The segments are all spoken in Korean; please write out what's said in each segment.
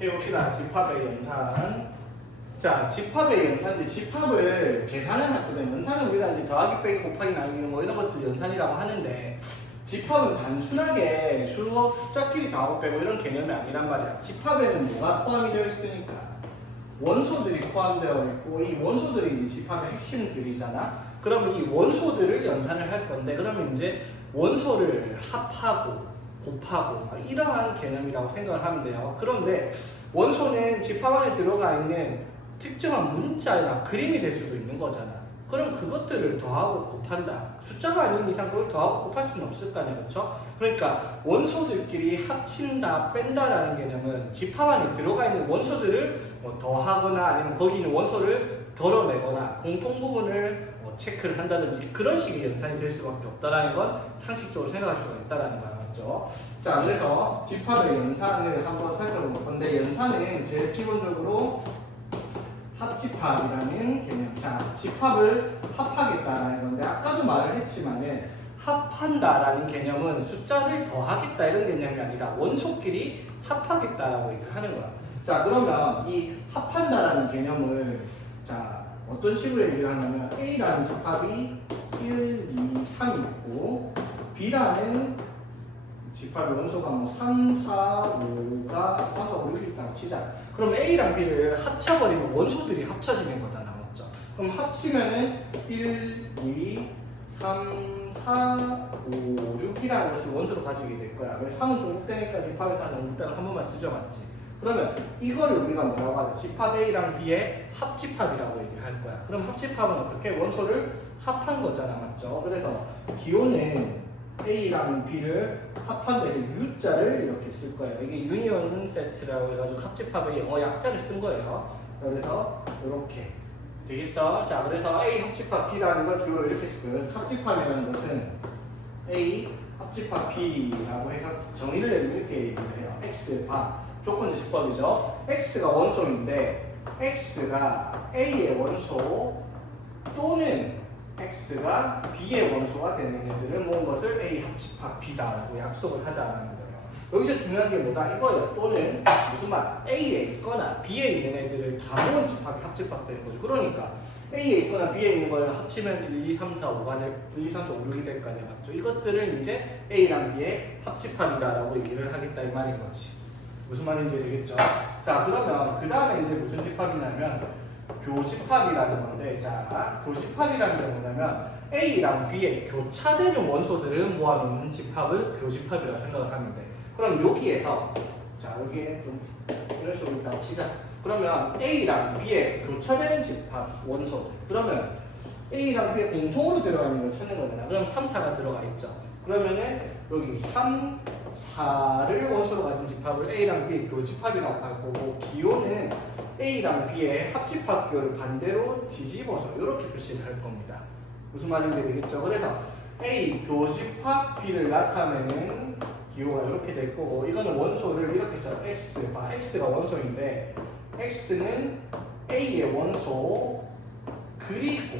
해봅시다. 집합의 연산. 자, 집합의 연산인데 집합을 계산을 할 거든 연산은 우리가 이제 더하기 빼기 곱하기 나누기 뭐 이런 것들 연산이라고 하는데 집합은 단순하게 숫자끼리 더하고 빼고 이런 개념이 아니란 말이야. 집합에는 뭐가 포함이 되어 있으니까 원소들이 포함되어 있고 이 원소들이 이제 집합의 핵심들이잖아. 그러면 이 원소들을 연산을 할 건데 그러면 이제 원소를 합하고 곱하고 이러한 개념이라고 생각을 하면 돼요. 그런데 원소는 집합 안에 들어가 있는 특정한 문자나 그림이 될 수도 있는 거잖아. 그럼 그것들을 더하고 곱한다. 숫자가 아닌 이상 그걸 더하고 곱할 수는 없을 거 아니야, 그렇죠? 그러니까 원소들끼리 합친다, 뺀다라는 개념은 집합 안에 들어가 있는 원소들을 뭐 더하거나 아니면 거기 있는 원소를 덜어내거나 공통 부분을 체크를 한다든지 그런 식의 연산이 될 수밖에 없다라는 건 상식적으로 생각할 수가 있다라는 말 맞죠? 자, 그래서 집합의 연산을 한번 살펴볼 건데 연산은 제일 기본적으로 합집합이라는 개념. 자, 집합을 합하겠다라는 건데 아까도 말을 했지만은 합한다라는 개념은 숫자를 더하겠다 이런 개념이 아니라 원소끼리 합하겠다라고 얘기를 하는 거야. 자, 그러면 이 합한다라는 개념을 자 어떤 식으로 얘기를 하냐면 A라는 집합이 1, 2, 3이 있고 B라는 집합의 원소가 뭐 3, 4, 5가 3, 4, 5, 6이 있다고 치자. 그럼 A랑 B를 합쳐버리면 원소들이 합쳐지는 거잖아, 맞죠? 그럼 합치면은 1, 2, 3, 4, 5, 6이라는 것을 원소로 가지게 될 거야. 왜 3은 중복되니까 집합에서 한 원단을 한 번만 쓰죠, 맞지? 그러면 이거를 우리가 뭐라고 하죠? 집합 A랑 B의 합집합이라고 얘기를 할 거야. 그럼 합집합은 어떻게? 원소를 합한 거잖아, 맞죠? 그래서 기호는 A랑 B를 합한 거에서 U자를 이렇게 쓸 거예요. 이게 유니온 세트라고 해가지고 합집합의 영어 약자를 쓴 거예요. 그래서 이렇게 되겠어? 자, 그래서 A 합집합 B라는 걸 기호로 이렇게 쓸 거예요. 합집합이라는 것은 A 합집합 B라고 해서 정의를 내리면 이렇게 얘기를 해요. X 바 조건지식법이죠. X가 원소인데 X가 A의 원소 또는 X가 B의 원소가 되는 애들을 모은 것을 A 합집합 B다라고 약속을 하자는 거예요. 여기서 중요한 게 뭐다? 이거예요. 또는 무슨 말? A에 있거나 B에 있는 애들을 다 모은 집합이 합집합 되는 거죠. 그러니까 A에 있거나 B에 있는 걸 합치면 1, 2, 3, 4, 5가 될, 1, 2, 3, 4, 5, 6이 될 거 아니야, 맞죠? 이것들을 이제 A랑 B의 합집합이다라고 얘기를 하겠다 이 말인 거지. 무슨 말인지 되겠죠? 자, 그러면 그 다음에 이제 무슨 집합이냐면 교집합이라는 건데, 자, 교집합이라는 게 뭐냐면 A랑 B의 교차되는 원소들을 모아놓는 집합을 교집합이라고 생각을 하면 돼. 그럼 여기에서 자, 여기에 좀 이런 식으로 있다고 치자. 그러면 A랑 B의 교차되는 집합 원소들. 그러면 A랑 B의 공통으로 들어가 있는 걸 찾는 거잖아. 그럼 3, 4가 들어가 있죠. 그러면은 여기 3, 4를 원소로 가진 집합을 A랑 B의 교집합이라고 할 거고 기호는 A랑 B의 합집합 기호를 반대로 뒤집어서 이렇게 표시를 할 겁니다. 무슨 말인지 되겠죠? 그래서 A 교집합 B를 나타내는 기호가 이렇게 될 거고 이거는 원소를 이렇게 써. X, X가 원소인데 X는 A의 원소 그리고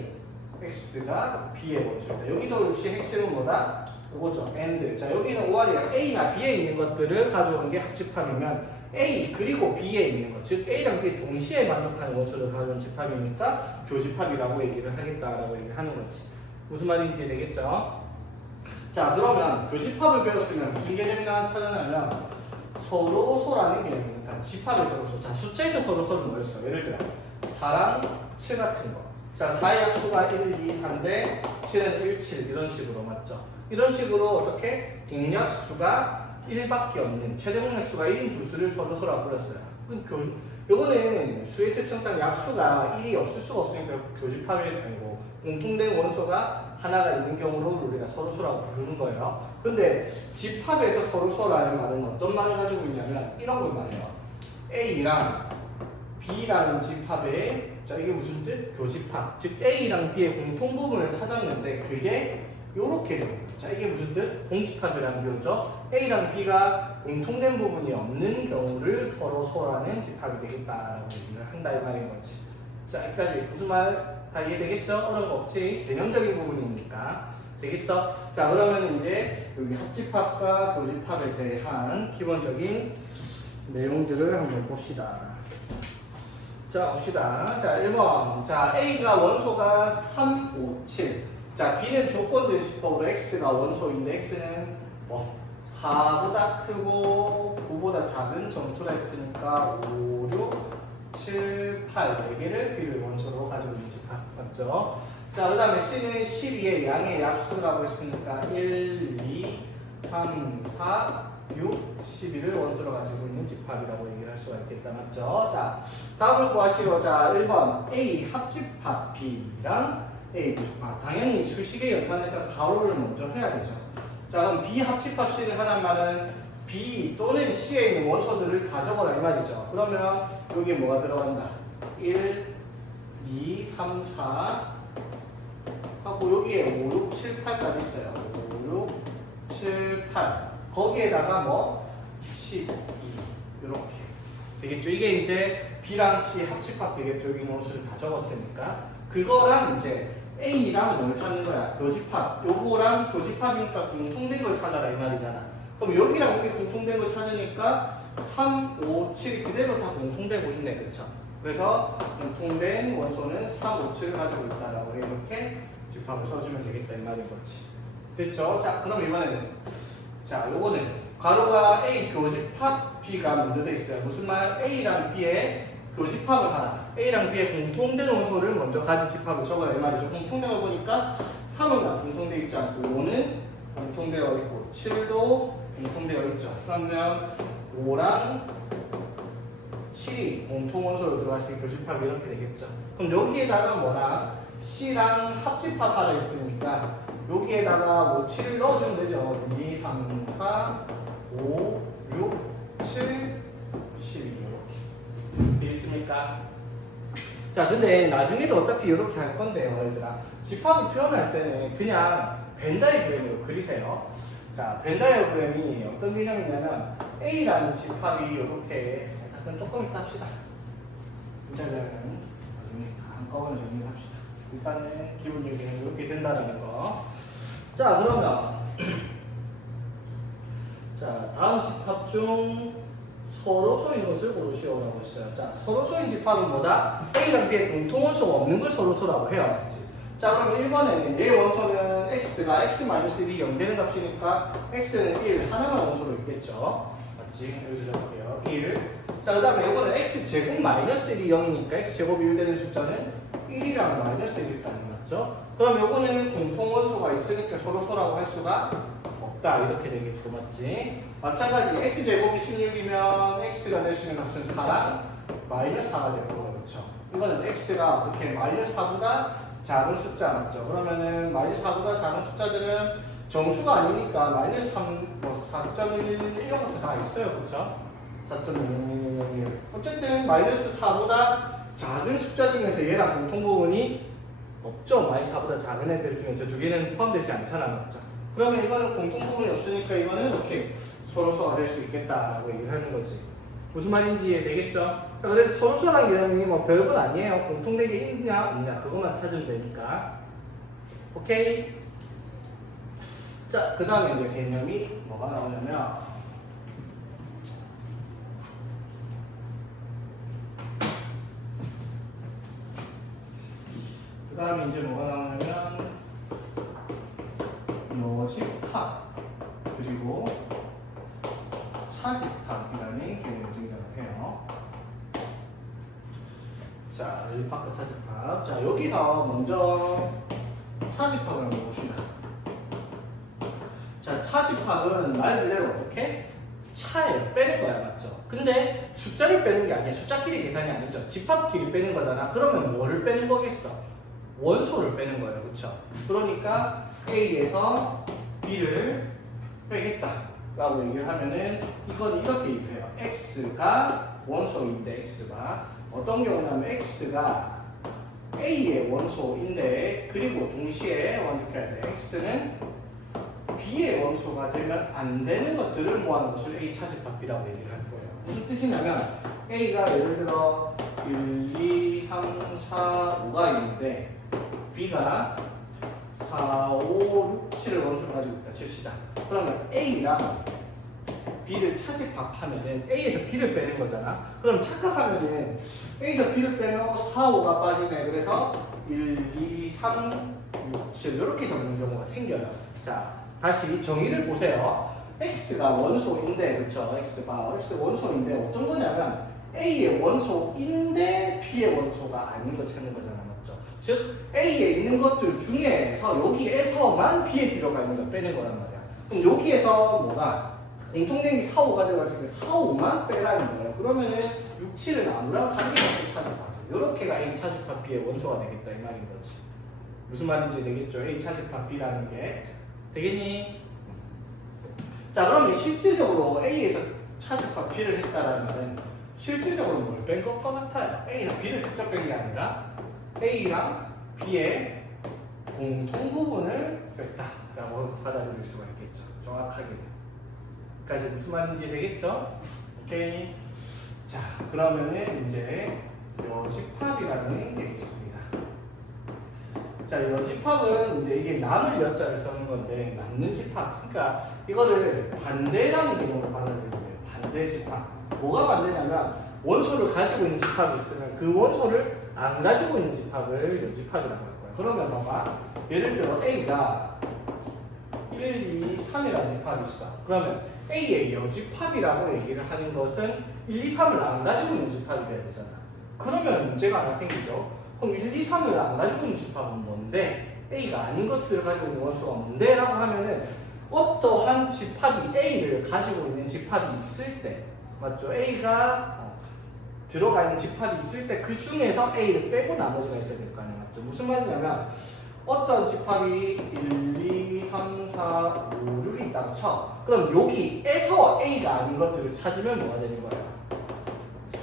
X가 B의 원소입니다. 여기도 역시 핵심은 뭐다? 이거죠. AND. 자, 여기는 OR이야. A나 B에 있는 것들을 가져오는 게 합집합이면 A 그리고 B에 있는 것, 즉 A랑 B 동시에 만족하는 원소를 가져온 집합이니까 교집합이라고 얘기를 하겠다라고 얘기를 하는 거지. 무슨 말인지 되겠죠? 자, 그러면 교집합을 배웠으면 무슨 개념이 나타나냐면 서로소라는 개념입니다. 집합의 서로소. 자, 숫자에서 서로소는 뭐였어? 예를 들어 4랑 7 같은 거. 자, 4의 약수가 1, 2, 3인데 7은 1, 7 이런 식으로 맞죠? 이런 식으로 어떻게 공약수가 1밖에 없는 최대 공약수가 1인 두 수를 서로소라고 불렀어요. 이거는 수의 특성상 약수가 1이 없을 수가 없으니까 교집합이 아니고 공통된 원소가 하나가 있는 경우로 우리가 서로소라고 부르는 거예요. 근데 집합에서 서로소라는 말은 어떤 말을 가지고 있냐면 이런 걸 말해요. A랑 B라는 집합에 자, 이게 무슨 뜻? 교집합. 즉 A랑 B의 공통 부분을 찾았는데 그게 요렇게 됩니다. 자, 이게 무슨 뜻? 공집합이라는 교죠. A랑 B가 공통된 부분이 없는 경우를 서로소라는 집합이 되겠다라고 얘기를 한다 이 말인 거지. 자, 여기까지 무슨 말 다 이해되겠죠? 어려운 거 없지? 개념적인 부분이니까. 되겠어? 자, 그러면 이제 여기 합집합과 교집합에 대한 기본적인 내용들을 한번 봅시다. 자, 봅시다. 자, 1번. 자, A가 원소가 3, 5, 7. 자, B는 조건들식법으로 X가 원소인데 X는 뭐 4보다 크고 9보다 작은 점수라 했으니까 5, 6, 7, 8 4개를 B를 원소로 가지고 있는 집합 맞죠? 자, 그 다음에 C는 12의 양의 약수라고 했으니까 1, 2, 3, 4, 6, 11을 원소로 가지고 있는 집합이라고 얘기를 할 수가 있겠다. 맞죠? 자, 다음을 구하시오. 자, 1번 A 합집합 B랑 A 부집합. 당연히 수식의 연산에서 가로를 먼저 해야 되죠. 자, 그럼 B 합집합 C를 하란 말은 B 또는 C에 있는 원소들을 가져오라 이 말이죠. 그러면 여기에 뭐가 들어간다? 1, 2, 3, 4 하고 여기에 5, 6, 7, 8까지 있어요. 5, 6, 7, 8 거기에다가 뭐 12 이렇게 되겠죠. 이게 이제 B랑 C 합집합 되겠죠. 여기 원소를 가져왔으니까 그거랑 이제 A랑 뭘 찾는 거야? 교집합. 요거랑 교집합이니까 공통된 걸 찾아라 이 말이잖아. 그럼 여기랑 여기 공통된 걸 찾으니까 3, 5, 7이 그대로 다 공통되고 있네. 그쵸? 그래서 공통된 원소는 3, 5, 7을 가지고 있다라고 이렇게 집합을 써주면 되겠다 이 말인 거지. 됐죠? 자, 그럼 이번에는 자, 요거는 가로가 A 교집합 B가 먼저 돼 있어요. 무슨 말? A랑 B의 교집합을 하나. A랑 B의 공통된 원소를 먼저 가진 집합을 적어라 이 말이죠. 공통된 걸 보니까 3은 공통되어 있지 않고 5는 공통되어 있고 7도 공통되어 있죠. 그러면 5랑 7이 공통 원소로 들어가시는 교집합이 이렇게 되겠죠. 그럼 여기에다가 뭐랑 C랑 합집합하라 했으니까 여기에다가 뭐 7을 넣어주면 되죠. 2, 3, 4, 5, 6, 7, 12 이렇게 되어 있습니까? 자, 근데 나중에도 어차피 이렇게 할 건데요, 얘들아. 집합을 표현할 때는 그냥 벤 다이어그램으로 그리세요. 자, 벤 다이어그램이 어떤 개념이냐면 A라는 집합이 이렇게 약간 조금 이따 합시다. 문제는 한꺼번에 정리를 합시다. 일단은 기본적인 이렇게 된다는 거. 자, 그러면 자, 다음 집합 중 서로소인 것을 고르시오라고 했어요. 자, 서로소인 집합은 뭐다? A랑 B의 공통원소가 없는 걸 서로소라고 해야 맞지? 자, 그럼 1번에는 얘 원소는 X가 X-1이 0되는 값이니까 X는 1, 하나만 원소로 있겠죠? 맞지? 여기 적을게요. 1. 자, 그 다음에 이거는 X제곱 마이너스 1이 0이니까 X제곱이 1 되는 숫자는 1이랑 마이너스 1일 거 아니에요? 맞죠? 그럼 요거는 공통원소가 있으니까 서로소라고 할 수가 없다. 이렇게 되겠고, 맞지? 마찬가지 X제곱이 16이면 X가 될 수 있는 값은 4랑 마이너스 4가 될 거고, 그렇죠? 이거는 X가 어떻게 마이너스 4보다 작은 숫자 맞죠? 그러면은 마이너스 4보다 작은 숫자들은 정수가 아니니까 마이너스 3, 뭐 4.11 이런 것도 다 있어요, 그렇죠? 4.011 어쨌든 마이너스 4보다 작은 숫자 중에서 얘랑 공통 부분이 없죠. 마이너스 4보다 작은 애들 중에 저 두 개는 포함되지 않잖아, 맞죠? 그러면 이거는 공통 부분이 없으니까 이거는 이렇게 서로소가 될 수 있겠다라고 얘기를 하는 거지. 무슨 말인지 이해되겠죠? 자, 그래서 서로소라는 개념이 뭐 별건 아니에요. 공통된 게 있냐 없냐 그것만 찾으면 되니까. 오케이? 자, 그 다음에 이제 개념이 뭐가 나오냐면 그 다음에 이제 뭐가 나오냐면 요집합 그리고 차집합이라는 개념이 등장을 해요. 자, 집합과 차집합. 자, 여기서 먼저 차집합을 한번 봅시다. 자, 차집합은 말 그대로 어떻게? 차예요. 빼는 거야, 맞죠? 근데 숫자를 빼는 게 아니야. 숫자끼리 계산이 아니죠. 집합끼리 빼는 거잖아. 그러면 뭐를 빼는 거겠어? 원소를 빼는 거예요, 그렇죠? 그러니까 A에서 B를 빼겠다라고 얘기를 하면은 이건 이렇게 얘기해요. X가 원소인데 X가 어떤 경우냐면 X가 A의 원소인데 그리고 동시에 완벽해야 돼. X는 B의 원소가 되면 안 되는 것들을 모아놓은 것을 A 차집합이라고 얘기를 할 거예요. 무슨 뜻이냐면 A가 예를 들어 1, 2, 3, 4, 5가 있는데 B가 4, 5, 6, 7을 원소로 가지고 있다 칩시다. 그러면 A랑 B를 차집합하면은 A에서 B를 빼는 거잖아. 그럼 착각하면은 A에서 B를 빼면 4, 5가 빠지네. 그래서 1, 2, 3, 6, 7 이렇게 적는 경우가 생겨요. 자, 다시 정의를 보세요. X가 원소인데, 그렇죠? X가 원소인데 어떤 거냐면 A의 원소인데 B의 원소가 아닌 거 찾는 거잖아, 맞죠? 즉 A에 있는 것들 중에서 여기에서만 B에 들어가 있는 걸 빼는 거란 말이야. 그럼 여기에서 뭐가 공통된 게 4, 5가 돼가지고 4, 5만 빼라는 거예요. 그러면은 6, 7은 아무랑 다르게 찾아봐. 이렇게가 A 차집합 B의 원소가 되겠다 이 말인 거지. 무슨 말인지 되겠죠? A 차집합 B라는 게 되겠니? 자, 그러면 실질적으로 A에서 차집합 B를 했다라는 말은 실질적으로 뭘 뺀 것과 같아요. A에서 B를 직접 뺀 게 아니라 A랑 B의 공통 부분을 뺐다라고 받아들일 수가 있겠죠. 정확하게. 여기까지 무슨 말인지 되겠죠? 오케이. 자, 그러면은 이제 여집합이라는 게 있습니다. 자, 여집합은 이제 이게 남을 여자를 쓰는 건데 맞는 집합. 그러니까 이거를 반대라는 개념으로 받아들이는 거예요. 반대 집합. 뭐가 반대냐면 원소를 가지고 있는 집합이 있으면 그 원소를 안 가지고 있는 집합을 여집합이라고 할 거예요. 그러면 봐봐. 예를 들어 A가 1, 2, 3이라는 집합이 있어. 그러면 A의 여집합이라고 얘기를 하는 것은 1, 2, 3을 안 가지고 있는 집합이 돼야 되잖아. 그러면 문제가 하나 생기죠. 그럼 1, 2, 3을 안 가지고 있는 집합은 뭔데? A가 아닌 것들을 가지고 있는 원소가 뭔데? 라고 하면은 어떠한 집합이 A를 가지고 있는 집합이 있을 때, 맞죠? A가 들어가 있는 집합이 있을 때 그 중에서 A를 빼고 나머지가 있어야 될 거 아니야, 맞죠? 무슨 말이냐면 어떤 집합이 1, 2, 3, 4, 5, 6이 있다고 쳐. 그럼 여기에서 A가 아닌 것들을 찾으면 뭐가 되는 거야?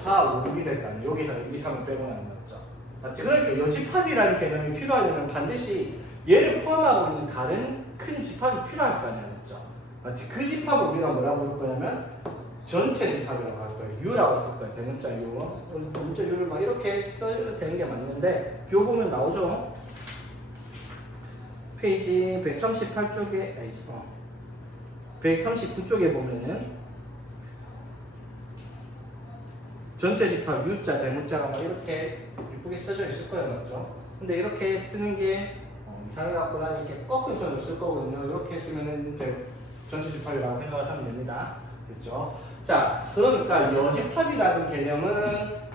4, 5, 6이 될 거 아니야. 여기서 1, 2, 3을 빼고 나면 맞죠? 맞지? 그러니까 여집합이라는 개념이 필요하려면 반드시 얘를 포함하고 있는 다른 큰 집합이 필요할 거 아니야, 맞죠? 맞지? 그 집합을 우리가 뭐라고 부를 거냐면 전체 집합이라고 할 거예요. U라고 쓸 거예요. 대문자 U. 문자 U를 막 이렇게 써도 되는 게 맞는데 교 보면 나오죠? 페이지 138쪽에 139쪽에 보면은 전체 집합 U자 대문자가 막 이렇게 예쁘게 써져 있을 거예요, 맞죠? 근데 이렇게 쓰는 게 이상하게 갖고 나는 이렇게 꺾은 선을 쓸 거거든요. 이렇게 쓰면은 전체 집합이라고 생각을 하면 됩니다. 그렇죠? 자, 그러니까 여집합이라는 개념은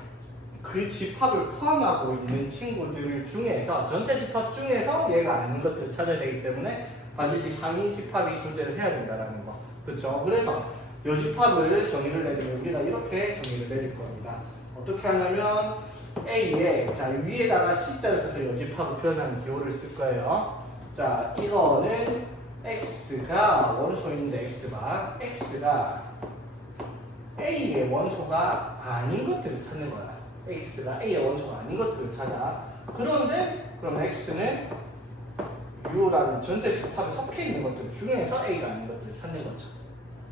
그 집합을 포함하고 있는 친구들 중에서 전체 집합 중에서 얘가 아닌 것들을 찾아야 되기 때문에 반드시 상위 집합이 존재를 해야 된다는 거. 그렇죠? 그래서 여집합을 정의를 내리면 우리가 이렇게 정의를 내릴 겁니다. 어떻게 하냐면 A에 자 위에다가 C자를 써서 여집합을 표현하는 기호를 쓸 거예요. 자, 이거는 X가 원소인데 X가 A의 원소가 아닌 것들을 찾는 거야. X가 A의 원소가 아닌 것들을 찾아. 그런데 그럼 X는 U라는 전체 집합에 속해 있는 것들 중에서 A가 아닌 것들을 찾는 거죠.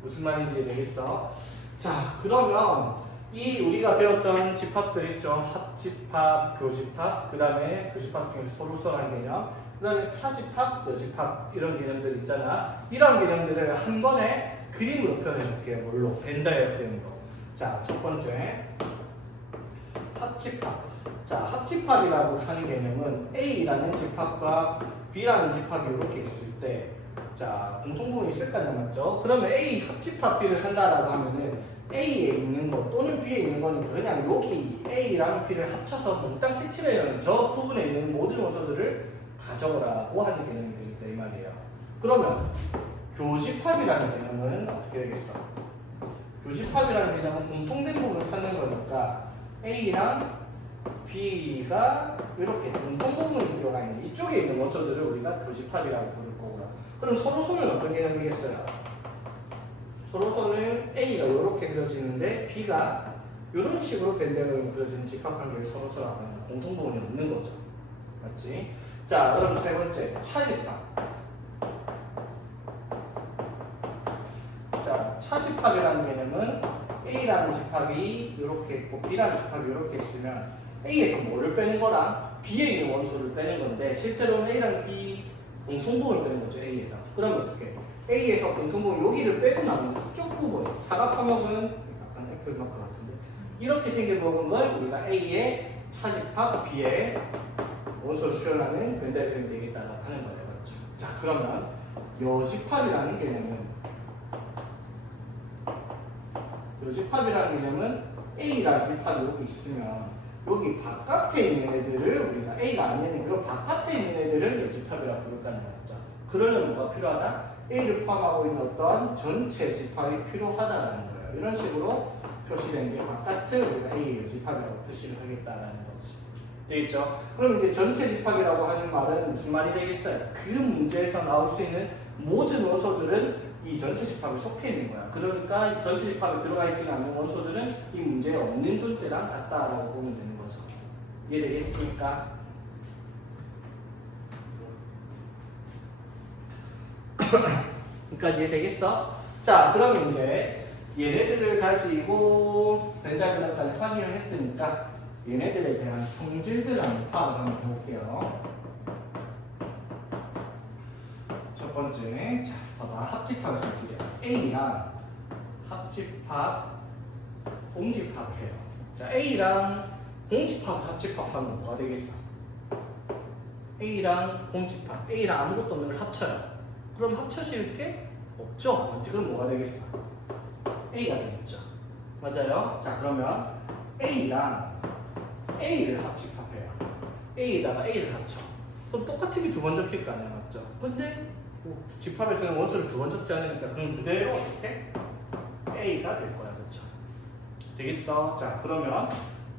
무슨 말인지 되겠어? 자, 그러면 이 우리가 배웠던 집합들 있죠. 합집합, 교집합, 그 다음에 교집합 중에서 소루소라는 개념, 그 다음에 차집합, 여집합 이런 개념들 있잖아. 이런 개념들을 한 번에 그림으로 표현해 볼게요. 뭘로? 벤다이어 그림으로. 자, 첫 번째 합집합. 자, 합집합이라고 하는 개념은 A라는 집합과 B라는 집합이 이렇게 있을 때, 자, 공통부분이 있을 거 아니야, 맞죠? 그러면 A 합집합 B를 한다라고 하면은 A에 있는 것 또는 B에 있는 거니까 그냥 여기 A랑 B를 합쳐서 몽땅 색칠해요. 저 부분에 있는 모든 원소들을 다 적으라고 하는 개념이 되겠다 이 말이에요. 그러면 교집합이라는 개념은 어떻게 되겠어? 교집합이라는 개념은 공통된 부분을 찾는 거니까 A랑 B가 이렇게 공통 부분이 들어가 있는 이쪽에 있는 원소들을 우리가 교집합이라고 부를 거고요. 그럼 서로소는 어떤 개념이겠어요? 서로소는 A가 이렇게 그려지는데 B가 이런 식으로 밴드로 그려지는 집합관계를 서로소라고 하는 공통 부분이 없는 거죠. 맞지? 자, 그럼 세 번째 차집합. 자, 차집합이라는 개념은 A라는 집합이 이렇게 있고 B라는 집합이 이렇게 있으면 A에서 뭐를 빼는 거랑 B에 있는 원소를 빼는 건데 실제로는 A랑 B 공통분을 빼는 거죠. A에서. 그러면 어떻게? A에서 공통분 여기를 빼고 나면 이쪽 부분 사각 화목은 약간 애플 마크 같은데 이렇게 생겨먹은 걸 우리가 A의 차집합, B의 원소를 표현하는 벤달 그림이 되겠다고 하는 거예요. 그렇죠? 자, 그러면 여집합이라는 개념은 A라는 집합이 여기 있으면 여기 바깥에 있는 애들을 우리가 A가 아닌 그 바깥에 있는 애들을 여집합이라고 부를까는 거죠. 그러려면 뭐가 필요하다? A를 포함하고 있는 어떤 전체 집합이 필요하다라는 거예요. 이런 식으로 표시된 게 바깥을 우리가 A의 여집합이라고 표시를 하겠다라는 거지. 되겠죠? 그럼 이제 전체 집합이라고 하는 말은 무슨 말이 되겠어요? 그 문제에서 나올 수 있는 모든 원소들은 이 전체 집합에 속해 있는 거야. 그러니까 전체 집합에 들어가 있지 않는 원소들은 이 문제에 없는 존재랑 같다라고 보면 되는 거죠. 이해되겠습니까? 여기까지 이해되겠어? 자, 그럼 이제 얘네들을 가지고 벤다그램까지 확인을 했으니까 얘네들에 대한 성질들을 한번 파악을 한번 해볼게요. 첫 번째, 자, 봐봐. 합집합을 할게요. A랑 합집합, 공집합해요. 자, A랑 공집합, 합집합하면 뭐가 되겠어? A랑 공집합, A랑 아무것도 없는 걸 합쳐요. 그럼 합쳐질 게 없죠? 그럼 뭐가 되겠어? A가 되겠죠. 맞아요? 자, 그러면 A랑 A를 합집합해요. A에다가 A를 합쳐. 그럼 똑같은 게 두 번 적힐 거 아니야, 맞죠? 근데 집합에서는 원소를 두 번 적지 않으니까 그럼 그대로 어떻게? A가 될 거야, 그렇죠? 되겠어? 자, 그러면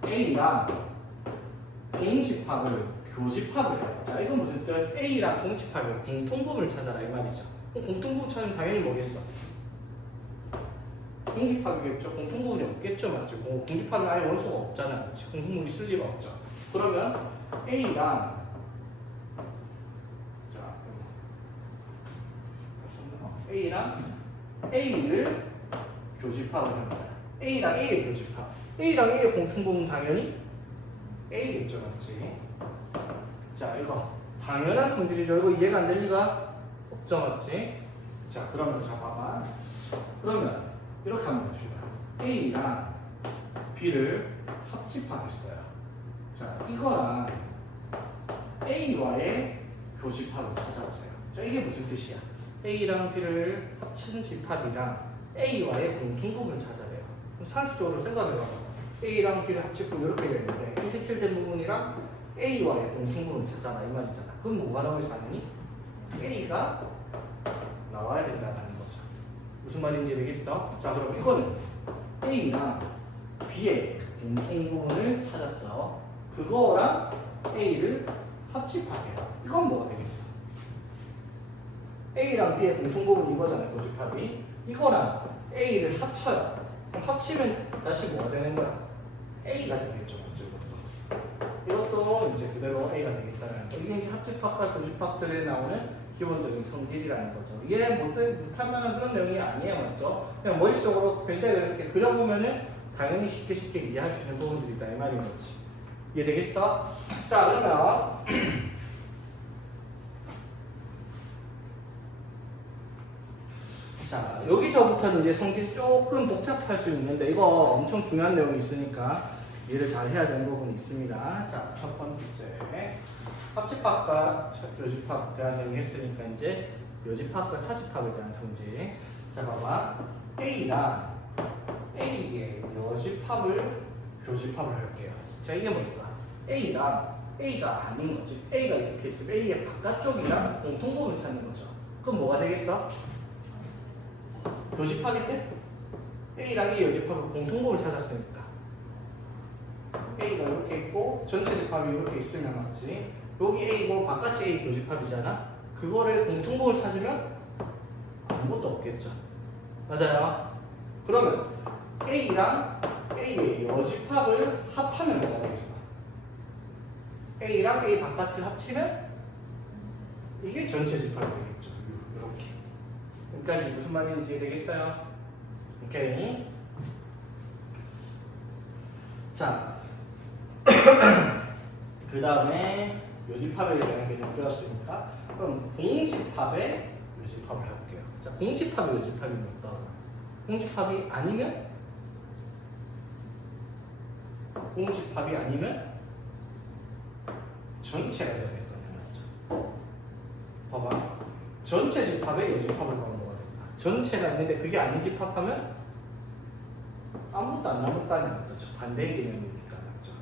A랑 공집합을 교집합을 해요. 자, 이건 무슨 뜻? A랑 공집합의 공통분을 찾아라 이 말이죠. 그럼 공통분 찾으면 당연히 뭐겠어? 공집합이겠죠. 공통분이 없겠죠, 맞죠? 공집합은 아예 원소가 없잖아, 그렇지? 공통분이 있을 리가 없죠. 그러면 A랑 A랑 A를 교집합을 합니다. A랑 A의 교집합. A랑 A의 공통분은 당연히 A겠죠, 맞지? 자, 이거 당연한 성질이죠. 이거 이해가 안 될 리가 없죠, 맞지? 자, 그러면 자 봐봐. 그러면 이렇게 한번 봅시다. A랑 B를 합집합했어요. 자, 이거랑 A와의 교집합을 찾아보세요. 자, 이게 무슨 뜻이야? A랑 B를 합친 집합이랑 A와의 공통분을 찾아내요. 그럼 상식적으로 생각해봐봐. A랑 B를 합치고 이렇게 되는데 이 색칠된 부분이랑 A와의 공통분을 찾아라 이 말이잖아. 그럼 뭐가 나오지 당연히? A가 나와야 된다는 거죠. 무슨 말인지 되겠어? 자, 그럼 이거는 A랑 B의 공통분을 찾았어. 그거랑 A를 합집합해요. 이건 뭐가 되겠어? A랑 B의 공통분은 이거잖아요, 교집합이. 이거랑 A를 합쳐요. 그럼 합치면 다시 뭐가 되는 거야? A가 되겠죠, 이것도 이제 그대로 A가 되겠다는 거. 이게 이제 합집합과 교집합들에 나오는 기본적인 성질이라는 거죠. 이해 못할 만한 그런 내용이 아니에요, 맞죠? 그냥 머릿속으로 굉장히 이렇게 그려보면은 당연히 쉽게 이해할 수 있는 부분들이다 이 말인 거지. 이해되겠어? 자, 그러면 자, 여기서부터는 이제 성질이 조금 복잡할 수 있는데 이거 엄청 중요한 내용이 있으니까 이해를 잘 해야 되는 부분이 있습니다. 자, 첫 번째 합집합과 교집합에 대한 내용이 했으니까 이제 요집합과 차집합에 대한 성질. 자, 봐봐. A랑 A의 여집합을 교집합을 할게요. 자, 이게 뭘까? A랑 A가 아닌 거지. A가 이렇게 있으면 A의 바깥쪽이랑 공통분을 찾는 거죠. 그럼 뭐가 되겠어? 교집합인데 A랑 A의 여집합을 공통분을 찾았으니까 A가 이렇게 있고 전체 집합이 이렇게 있으면 맞지? 여기 A고 바깥이 A 교집합이잖아? 그거를 공통분을 찾으면 아무것도 없겠죠. 맞아요? 그러면 A랑 A의 여집합을 합하면 뭐가 되겠어? A랑 A 바깥을 합치면 이게 전체 집합이 되겠죠. 이렇게. 여기까지 무슨 말인지 되겠어요? 오케이. 자, 그 다음에 요집합에 대한 개념 배웠으니까 그럼 공집합에 여집합을 해볼게요. 자, 공집합이 여집합이면 어떤? 공집합이 아니면? 공집합이 아니면 전체가 되어야 될 거 아니야, 맞죠? 봐봐. 전체 집합에 여집합을 넣으면 뭐가 된다. 전체가 있는데 그게 아닌 집합하면 아무것도 안 남을 거 아니야, 맞죠? 반대의 개념이니까, 맞죠?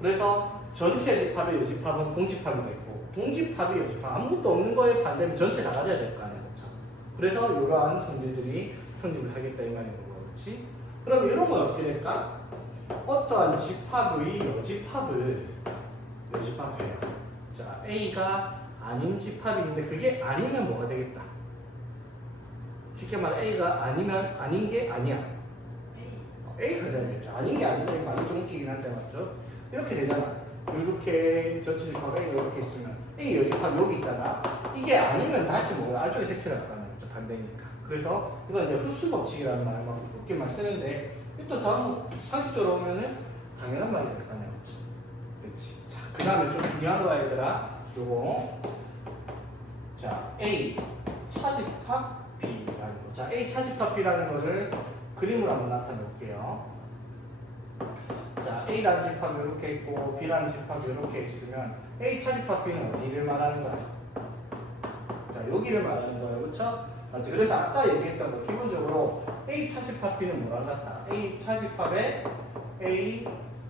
그래서 전체 집합의 여집합은 공집합이 되고 공집합이 여집합 아무것도 없는 거에 반대면 전체 다 가져야 될 거 아니야, 그렇죠? 그래서 이러한 성질들이 성립을 하겠다 이 말인 거고, 그렇지? 그럼 이런 건 어떻게 될까? 어떠한 집합의 여집합을 여집합해요. 자, A가 아닌 집합이 있는데 그게 아니면 뭐가 되겠다? 쉽게 말해 A가 아니면 아닌 게 아니야. A가 되겠죠. 아닌 게 아닌데 많이 좀 웃기긴 한데 맞죠? 이렇게 되잖아. 이렇게 전체 집합 A가 이렇게 있으면 A 여집합 여기 있잖아. 이게 아니면 다시 뭐야? 안쪽에 색칠을 할까요? 반대니까. 그래서 이건 이제 흡수 법칙이라는 말을 막 웃게만 쓰는데 또 다른 상식적으로 보면은 당연한 말이 될 거 아니야, 맞죠? 그렇지. 자, 그 다음에 좀 중요한 거야, 얘들아. 요거. 자, A 차집합 B라는 거. 자, A 차집합 B라는 거를 그림으로 한번 나타내 볼게요. 자, A라는 집합이 이렇게 있고 B라는 집합이 이렇게 있으면 A 차집합 B는 어디를 말하는 거야? 자, 여기를 말하는 거예요, 그렇죠? 맞지? 그래서 아까 얘기했던 거 기본적으로 A 차집합 B는 뭐랑 같다? A 차집합에 A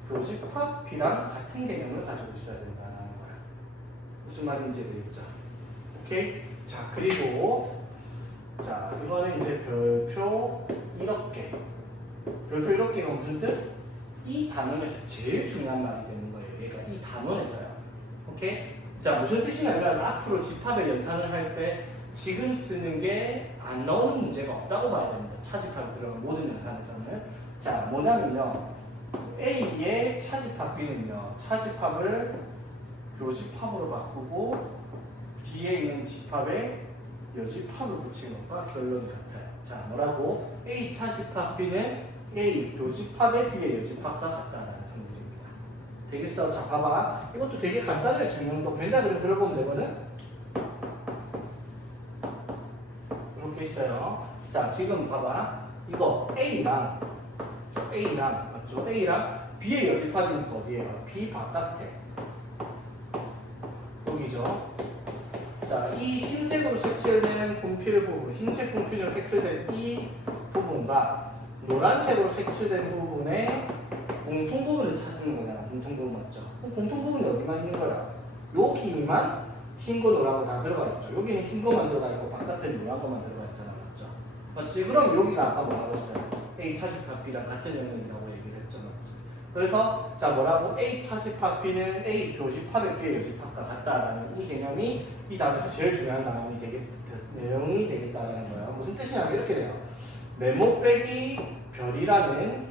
교집합 B랑 같은 개념을 가지고 있어야 된다는 거야. 무슨 말인지 되겠죠? 오케이? 자, 그리고 자, 이거는 이제 별표 이렇게. 별표 이렇게가 무슨 뜻? 이 단원에서 제일 중요한 말이 되는 거예요. 그러니까 이 단원에서요. 오케이? 자, 무슨 뜻이냐면 앞으로 집합의 연산을 할 때 지금 쓰는 게 안 나오는 문제가 없다고 봐야 됩니다. 차집합이 들어간 모든 연산에서는. 자, 뭐냐면요. A의 차집합 B는요. 차집합을 교집합으로 바꾸고 뒤에 있는 집합에 여집합을 붙이는 것과 결론이 같아요. 자, 뭐라고? A 차집합 B는 A 교집합에 B의 여집합과 같다라는 성질입니다. 되겠어? 자, 봐봐. 이것도 되게 간단해요. 증명도 벤다그램 들어보면 되거든? 이렇게 있어요. 자, 지금 봐봐. 이거 A랑 맞죠? A랑 B의 여집합이 어디에요? B 바깥에. 여기죠. 자, 이 흰색으로 색칠된 분필 부분, 흰색 분필로 색칠된 이 부분과 노란색으로 색칠된 부분의 공통 부분을 찾는 거잖아. 공통 부분 맞죠? 그럼 공통 부분이 어디만 있는 거야? 여기만 흰 거 노란 거 다 들어가 있죠. 여기는 흰 거만 들어가 있고 바깥에는 노란 거만 들어가 있잖아. 맞죠? 맞지? 그럼 여기가 아까 뭐라고 했어요? A 차집합 B랑 같은 영역이라고 얘기를 했죠. 맞지? 그래서 자, 뭐라고? A 차집합 B는 A 교집합의 B의 여집합과 같다라는 이 개념이 이 단어에서 제일 중요한 내용이 되겠다라는 거예요. 무슨 뜻이냐면 이렇게 돼요. 네모 빼기 별이라는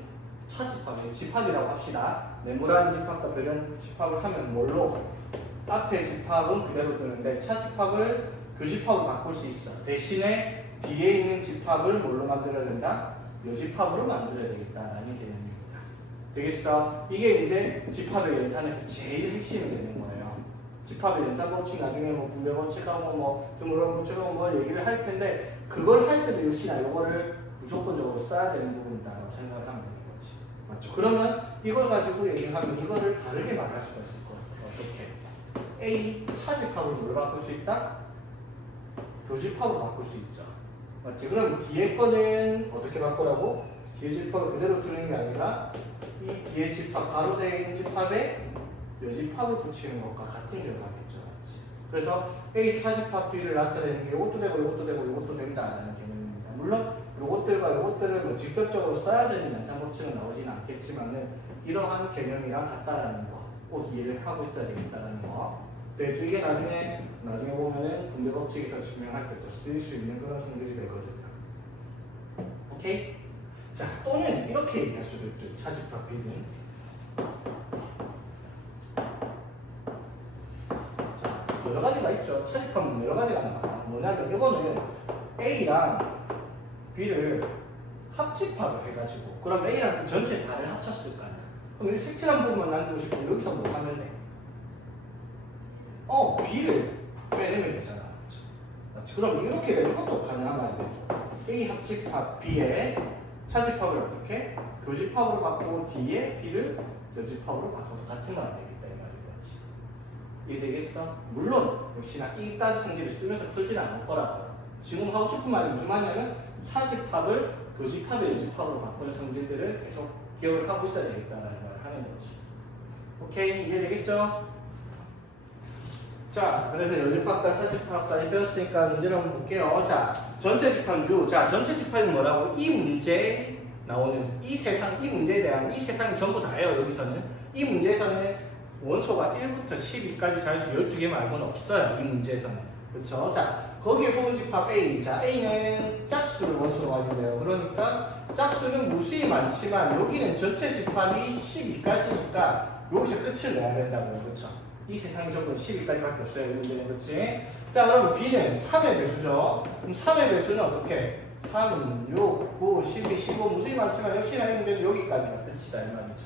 차집합의 집합이라고 합시다. 네모라는 집합과 별이라는 집합을 하면 뭘로? 앞에 집합은 그대로 두는데 차집합을 교집합으로 바꿀 수 있어. 대신에 뒤에 있는 집합을 뭘로 만들어야 된다? 여집합으로 만들어야 되겠다라는 개념입니다. 되겠어? 이게 이제 집합의 연산에서 제일 핵심이 되는 거예요. 집합의 연산 법칙 나중에 뭐 분배 법칙하고 뭐 드물어 법칙하고 뭐 얘기를 할 텐데 그걸 할 때도 역시나 이거를 무조건적으로 써야 되는 부분이다라고 생각을 하면 되는 거지. 맞죠? 그러면 이걸 가지고 얘기하면 이거를 다르게 말할 수가 있을 것 같아요. 어떻게? A 차집합을 뭘로 바꿀 수 있다? 교집합으로 바꿀 수 있죠. 맞지? 그럼 뒤에 거는 어떻게 바꾸라고? 뒤에 집합을 그대로 두는 게 아니라 이 뒤에 집합, 가로되어 있는 집합에 여집합을 붙이는 것과 같은 결과겠죠. 맞지? 그래서 A 차집합 B를 나타내는 게 이것도 되고 이것도 되고 이것도 된다라는 개념입니다. 물론 이것들과 이것들을 뭐 직접적으로 써야 되는 연산법칙은 나오지는 않겠지만은 이러한 개념이랑 같다라는 거 꼭 이해를 하고 있어야 되겠다라는 거. 네, 이게 나중에 보면은 분배법칙에서 증명할 때 또 쓰일 수 있는 그런 성질이 되거든요. 오케이? 자, 또는 이렇게 얘기할 수도 있죠. 차집합 B는. 자, 여러 가지가 있죠. 차집합은 여러 가지가 나와요. 뭐냐면 이거는 A랑 B를 합집합을 해가지고 그럼 A랑 B 전체 다를 합쳤을 거 아니야. 그럼 이 색칠한 부분만 남기고 싶으면 여기서 뭐 하면 돼? B를 빼내면 되잖아. 맞지? 그럼 이렇게 되는 것도 가능하면 안 되죠. A 합집합 B의 차집합을 어떻게? 교집합으로 바꾸고 D의 B를 교집합으로 바꿔도 같은 건 안 되겠다 이 말인 거지. 이해되겠어? 물론 역시나 이딴 성질을 쓰면서 풀지는 않을 거라고. 지금 하고 싶은 말이 무슨 말이냐면 차집합을 교집합의 여집합으로 바꾸는 성질들을 계속 기억을 하고 있어야 되겠다는 말을 하는 거지. 오케이? 이해되겠죠? 자, 그래서 여집합과 차집합까지 배웠으니까 문제를 한번 볼게요. 자, 전체 집합 U. 자, 전체 집합이 뭐라고? 이 문제에 나오는 이 세상, 이 문제에 대한 이 세상이 전부 다예요. 여기서는 이 문제에서는 원소가 1부터 12까지 자연수 12개 말고는 없어요. 이 문제에서는. 그렇죠? 자, 거기에 부분 집합 A. 자, A는 짝수를 원소로 가지고 돼요. 그러니까 짝수는 무수히 많지만 여기는 전체 집합이 12까지니까 여기서 끝을 내야 된다고요. 그렇죠? 이 세상이 전부 12까지밖에 없어요. 이 문제는. 그렇지? 자, 그러면 B는 3의 배수죠. 그럼 3의 배수는 어떻게? 3, 6, 9, 12, 15 무수히 많지만 역시나 이 문제는 여기까지가 끝이다 이 말이죠.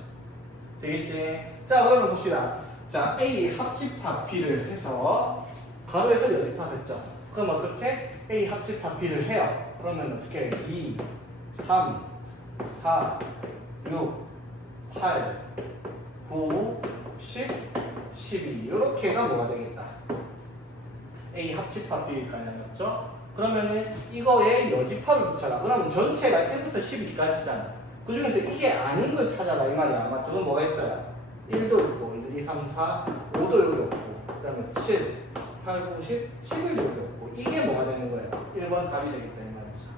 되겠지? 자, 그러면 봅시다. 자, A 합집합 B를 해서 가로에서 여집합했죠. 그럼 어떻게? A 합집합 B를 해요. 그러면 어떻게? 2, 3, 4, 6, 8, 9, 10, 12 이렇게 해가 뭐가 되겠다? A 합집합 B일까요? 맞죠? 그러면은 이거에 여집합을 붙여라. 그러면 전체가 1부터 12까지잖아. 그 중에서 이게 아닌 걸 찾아라 이 말이야. 맞죠? 그럼 뭐가 있어요? 1도 있고 1, 2, 3, 4, 5도 여기 없고 그 다음에 7, 8, 9, 10, 11도 여기 없고 이게 뭐가 되는 거예요? 1번 답이 되겠다 이 말이죠.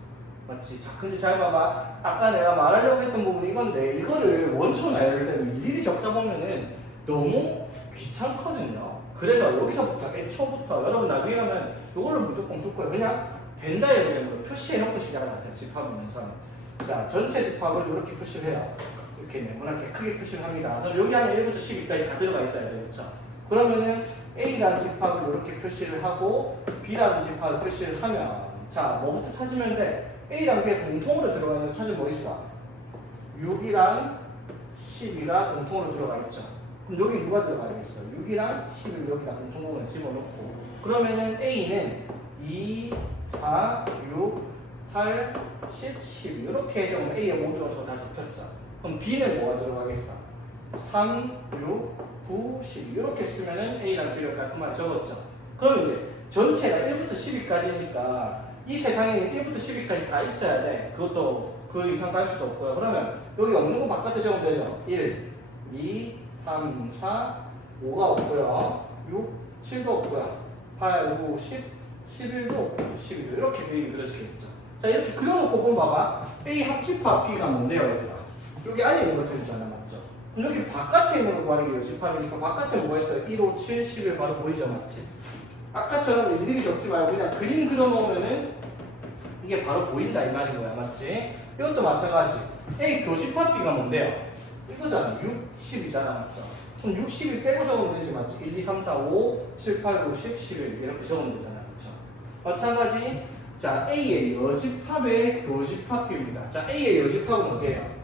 맞지? 자, 근데 잘 봐봐. 아까 내가 말하려고 했던 부분이 이건데 이거를 원소나 예를 들면 일일이 적다 보면은 너무 귀찮거든요. 그래서 여기서부터 애초부터 여러분 나중에 가면 이걸로 무조건 풀 거예요. 그냥 벤다이어그램으로 표시해놓고 시작을 하세요. 집합은 처음에. 자, 전체 집합을 이렇게 표시를 해요. 이렇게 네모나게 크게 표시를 합니다. 그럼 여기 안에 1부터 12까지 다 들어가 있어야 돼요. 그렇죠? 그러면은 A라는 집합을 이렇게 표시를 하고 B라는 집합을 표시를 하면 자, 뭐부터 찾으면 돼? A랑 B에 공통으로 들어가 있는 거 찾으면 뭐 있어? 6이랑 10이가 공통으로 들어가 있죠. 그럼 여기 누가 들어가 있어? 6이랑 10을 여기다 공통으로 집어넣고 그러면은 A는 2, 4, 6, 8, 10, 12 이렇게 해서 A의 모듈을 저다 접혔죠. 그럼 B는 뭐가 들어가겠어? 3, 6, 9, 12 이렇게 쓰면은 A랑 B를 깔끔하게 적었죠. 그럼 이제 전체가 1부터 12까지니까 이 세상에는 1부터 12까지 다 있어야 돼. 그것도 그 이상 갈 수도 없고요. 그러면 여기 없는 거 바깥에 적으면 되죠. 1, 2, 3, 4, 5가 없고요. 6, 7도 없고요. 8, 9, 10, 11도 없고 12도 이렇게 그림이 그려지겠죠. 자, 이렇게 그려놓고 보면 봐봐. A 합집합 B가 뭔데요, 얘들아? 여기 안에 있는 것들 있잖아, 맞죠? 그럼 여기 바깥에 있는 거 구하는 게 여집합이니까 바깥에 뭐가 있어요? 1, 5, 7, 11 바로 보이죠, 맞지? 아까처럼 일일이 적지 말고 그냥 그림 그려놓으면은 이게 바로 보인다 이 말인 거야, 맞지? 이것도 마찬가지. A 교집합 B가 뭔데요? 이거잖아. 6, 10이잖아, 맞죠? 그럼 6, 10이 빼고 적으면 되지, 맞죠? 1, 2, 3, 4, 5, 7, 8, 9, 10, 11 이렇게 적으면 되잖아, 그렇죠? 마찬가지. 자, A의 여집합의 교집합 B입니다. 자, A의 여집합은 어디예요?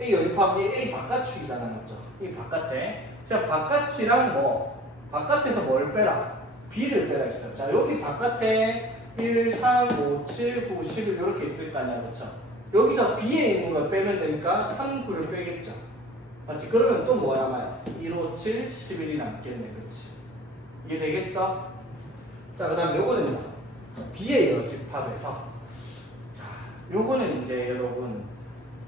A 여집합이 A 바깥축이잖아, 맞죠? 이 바깥에. 자, 바깥이랑 뭐? 바깥에서 뭘 빼라? B를 빼라 했어요. 자, 여기 바깥에 1, 3, 5, 7, 9, 11 이렇게 있을 거 아니야, 그렇죠? 여기서 B에 있는 걸 빼면 되니까 3, 9를 빼겠죠. 맞지? 그러면 또 뭐야, 마야? 1, 5, 7, 11이 남겠네, 그렇지? 이게 되겠어? 자, 그 다음에 요거는 뭐? B의 여집합에서 자, 요거는 이제 여러분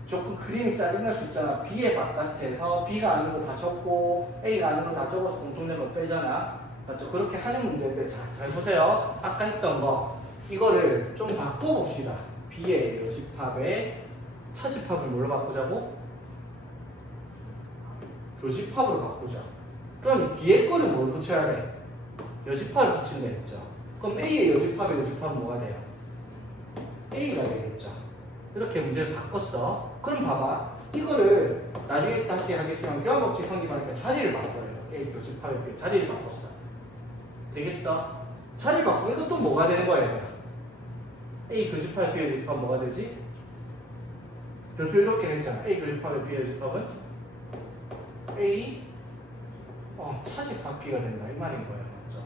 조금 그림이 짜증날 수 있잖아. B의 바깥에서 B가 아닌 거 다 적고 A가 아닌 거 다 적어서 공통된 거 빼잖아. 맞죠? 그렇게 하는 문제인데 자, 잘 보세요. 아까 했던 거 이거를 좀 바꿔봅시다. B의 여집합에 차집합을 뭘로 바꾸자고? 교집합으로 바꾸자. 그럼 뒤에 거는 뭘 붙여야 돼? 여집합을 붙인다 했죠. 그럼 A의 여집합의 여집합은 뭐가 돼요? A가 되겠죠. 이렇게 문제를 바꿨어. 그럼 봐봐. 이거를 나중에 다시 하겠지만 교환법칙 성립하니까 자리를 바꿔요. A 교집합의 B 자리를 바꿨어. 되겠어? 자리 바꾸면 이것도 뭐가 되는 거야? A 교집합의 B 여집합은 뭐가 되지? 별표 이렇게 했잖아. A 교집합의 B 여집합은 A 차집합 B가 된다 이 말인 거예요. 맞죠?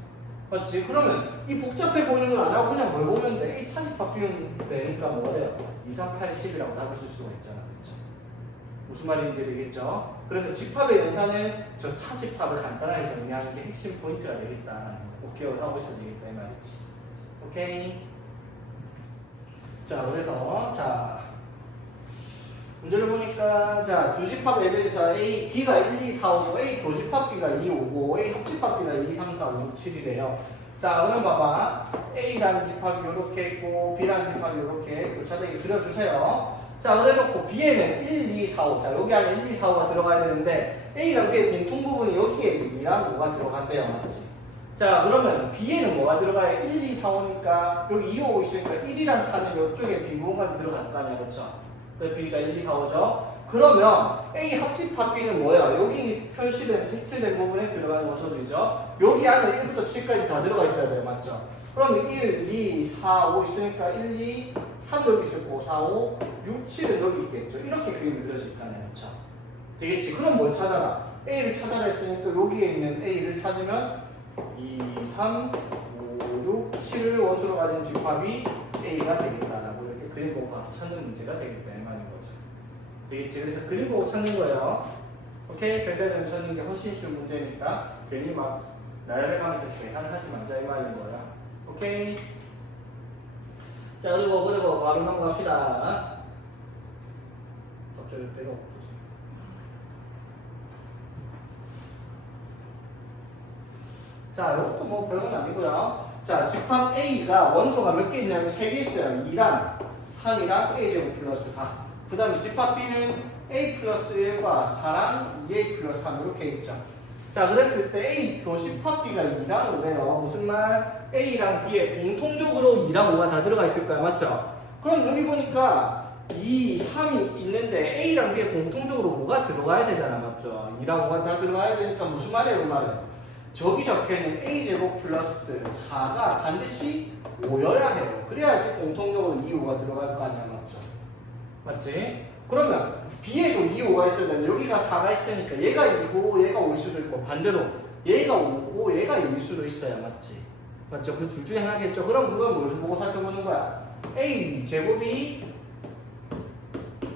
맞지? 그러면 이 복잡해 보이는 걸 안 하고 그냥 뭘 보면 돼? A 차집합 비면 되니까 뭐래요? 2, 4, 8, 10이라고 답을 쓸 수가 있잖아. 그렇죠? 무슨 말인지 되겠죠? 그래서 집합의 연산은 저 차집합을 간단하게 정리하는 게 핵심 포인트가 되겠다. 꼭 기억을 하고 있어야 되겠다 이 말이지. 오케이? 자, 그래서 자 문제를 보니까 자 두 집합 예를 들어서 A, B가 1, 2, 4, 5고 A 교집합 B가 2, 5고 A 합집합 B가 1, 2, 3, 4, 5, 6, 7이래요. 자, 그럼 봐봐. A라는 집합이 이렇게 있고 B라는 집합이 이렇게 교차되게 그려주세요. 자, 그래놓고 B에는 1, 2, 4, 5. 자, 여기 안에 1, 2, 4, 5가 들어가야 되는데 A랑 B의 공통 부분이 여기에 2랑 5가 들어간대요. 맞지? 자, 그러면 B에는 뭐가 들어가요? 1, 2, 4, 5니까 여기 2, 5 있으니까 1이랑 4는 이쪽에 B 부분까지 들어갈 거 아니야. 그렇죠? B가 1, 2, 4, 5죠? 그러면 A 합집합 B는 뭐예요? 여기 표시된 색칠된 부분에 들어가는 원소들이죠? 여기 안에 1부터 7까지 다 들어가 있어야 돼요. 맞죠? 그러면 1, 2, 4, 5 있으니까 1, 2, 3 여기 있을 거고 4, 5, 6, 7은 여기 있겠죠? 이렇게 그림이 그려질 거 아니에요. 그렇죠? 되겠지? 그럼 뭘 찾아라? A를 찾아라 했으니까 여기에 있는 A를 찾으면 2, 3, 5, 6, 7을 원소로 가진 집합이 A가 되겠다라고 이렇게 그림 보고 찾는 문제가 되겠다 이 말인 거죠. 되겠지? 그래서 그림 보고 찾는 거예요. 오케이? 별다른 찾는 게 훨씬 쉬운 문제니까 괜히 막 나열해가면서 계산을 하지 말자 이 말인 거야. 오케이? 자, 그리고 바로 넘어갑시다. 갑자기 배가 고프지. 자, 이것도 뭐 별건 아니고요. 자, 집합 A가 원소가 몇 개 있냐면 3개 있어요. 2랑 3이랑 A제곱 플러스 4. 그 다음에 집합 B는 A 플러스 1과 4랑 2A 플러스 3 이렇게 있죠. 자, 그랬을 때 A 교집합 B가 2랑 5네요. 무슨 말? A랑 B에 공통적으로 2랑 5가 다 들어가 있을 거야. 맞죠? 그럼 여기 보니까 2, 3이 있는데 A랑 B에 공통적으로 5가 들어가야 되잖아. 맞죠? 2랑 5가 다 들어가야 되니까 무슨 말이에요? 그 말은? 저기 적혀있는 A제곱 플러스 4가 반드시 5여야 해요. 그래야지 공통적으로 2, 5가 들어갈 거 아니야. 맞죠? 맞지? 그러면 B에도 2, 5가 있어야 되는데 여기가 4가 있으니까 얘가 2고 얘가 5일 수도 있고 반대로 얘가 5고 얘가 6일 수도 있어야 맞지? 맞죠? 그 둘 중에 하나겠죠? 그럼 그건 뭘 보고 살펴보는 거야? A 제곱이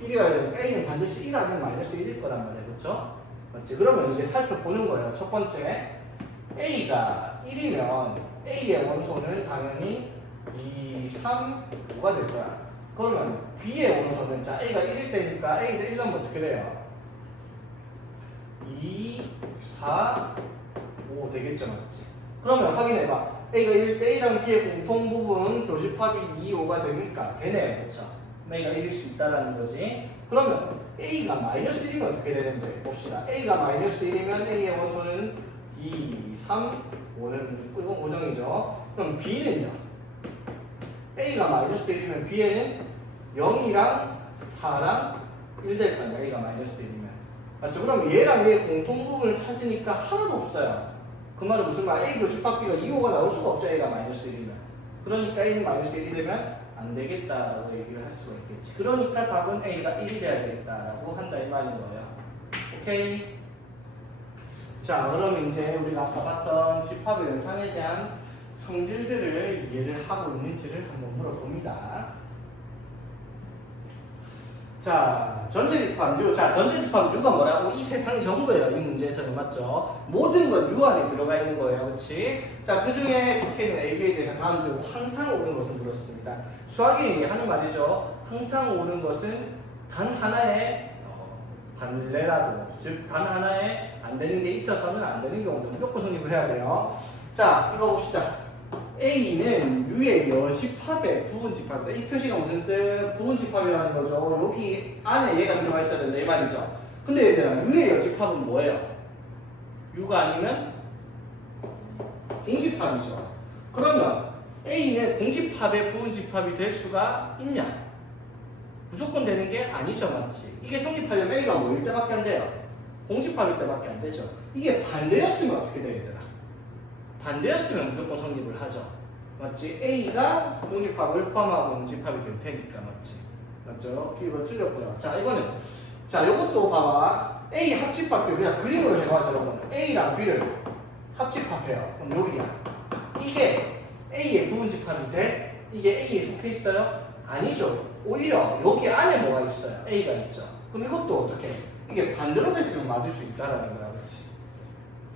1이어야 되니까 A는 반드시 1 아니면 마이너스 1일 거란 말이야. 그렇죠? 맞지? 그러면 이제 살펴보는 거예요. 첫 번째 A가 1이면 A의 원소는 당연히 2, 3, 5가 될 거야. 그러면 B의 원소는 자 A가 1일 때니까 A를 1 넣으면 어떻게 돼요? 2, 4, 5 되겠죠. 맞지? 그러면 확인해봐. A가 1일 때 A랑 B의 공통 부분 교집합이 2, 5가 되니까 되네요. 그쵸? A가 1일 수 있다라는 거지. 그러면 A가 마이너스 1이면 어떻게 되는데? 봅시다. A가 마이너스 1이면 A의 원소는 2, 3, 5는 이건 고정이죠. 그럼 B는요? A가 마이너스 1이면 B에는 0이랑 4랑 1 될 거 아니야. A가 마이너스 1이면. 맞죠? 그럼 얘랑 얘의 공통 부분을 찾으니까 하나도 없어요. 그 말은 무슨 말? A 교집합 B가 2, 5가 나올 수가 없죠. A가 마이너스 1이면. 그러니까 A는 마이너스 1이 되면 안 되겠다라고 얘기를 할 수가 있겠지. 그러니까 답은 A가 1이 돼야 되겠다라고 한다 이 말인 거예요. 오케이? 자, 그럼 이제 우리가 아까 봤던 집합의 연산에 대한 성질들을 이해를 하고 있는지를 한번 물어봅니다. 자, 전체 집합 U. 자, 전체 집합 U가 뭐라고? 이 세상 전부예요. 이 문제에서는 맞죠? 모든 건 U 안에 들어가 있는 거예요. 그렇지? 자, 그 중에 적혀있는 AB에 대해서 다음 중 항상 옳은 것을 물었습니다. 수학이 하는 말이죠. 항상 옳은 것은 단 하나의 반례라도, 즉 단 하나의 안 되는 게 있어서는 안 되는 경우도 무조건 성립을 해야 돼요. 자, 이거 봅시다. A는 U의 여집합의 부분집합이다. 이 표시가 무슨 뜻? 부분집합이라는 거죠. 여기 안에 얘가 들어가 있어야 된다 이 말이죠. 근데 얘들아, U의 여집합은 뭐예요? U가 아니면 공집합이죠. 그러면 A는 공집합의 부분집합이 될 수가 있냐? 무조건 되는 게 아니죠. 맞지? 이게 성립하려면 A가 뭐일 때밖에 안 돼요? 공집합일 때밖에 안 되죠. 이게 반대였으면 어떻게 돼야 되나? 반대였으면 무조건 성립을 하죠. 맞지? A가 공집합을 포함하고 공집합이 될 테니까. 맞지? 맞죠? 이거 틀렸고요. 자, 이거는 자, 이것도 봐봐. A 합집합 그냥 그림으로 해봐. 여러분 A랑 B를 합집합해요. 그럼 여기야. 이 이게 A의 부분집합이 돼? 이게 A에 속해 있어요? 아니죠. 오히려 여기 안에 뭐가 있어요? A가 있죠. 그럼 이것도 어떻게? 이게 반대로 됐으면 맞을 수 있다라는 거야, 그렇지?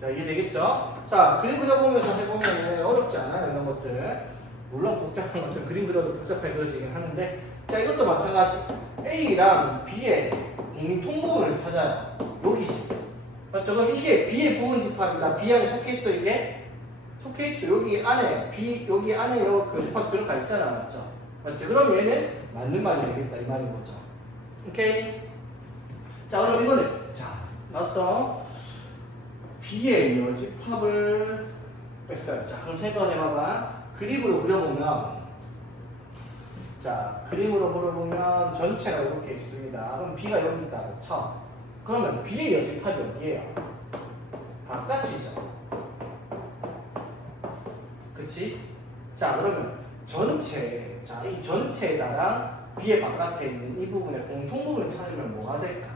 자, 이해되겠죠? 자, 그림 그려보면서 해보면 어렵지 않아요, 이런 것들. 물론 복잡한 것들 그림 그려도 복잡하게 그려지긴 하는데, 자, 이것도 마찬가지. A랑 B의 공통부분을 찾아요. 여기지. 맞죠? 그럼 이게 B의 부분집합이다. B 안에 속해 있어, 이게? 속해 있죠. 여기 안에 B, 여기 안에 그 집합 들어가 있잖아, 맞죠? 맞지? 그럼 얘는 맞는 말이 되겠다, 이 말인 거죠. 오케이? 자, 그럼 이거는, 자, 나왔어. B의 여집합을 뺐어요. 자, 그럼 생각을 해봐봐. 그림으로 그려보면, 자, 그림으로 그려보면 전체가 이렇게 있습니다. 그럼 B가 여기 있다고 쳐. 그러면 B의 여집합이 어디예요? 바깥이죠. 그치? 자, 그러면 전체, 자, 이 전체에다가 B의 바깥에 있는 이 부분의 공통부분을 찾으면 뭐가 될까?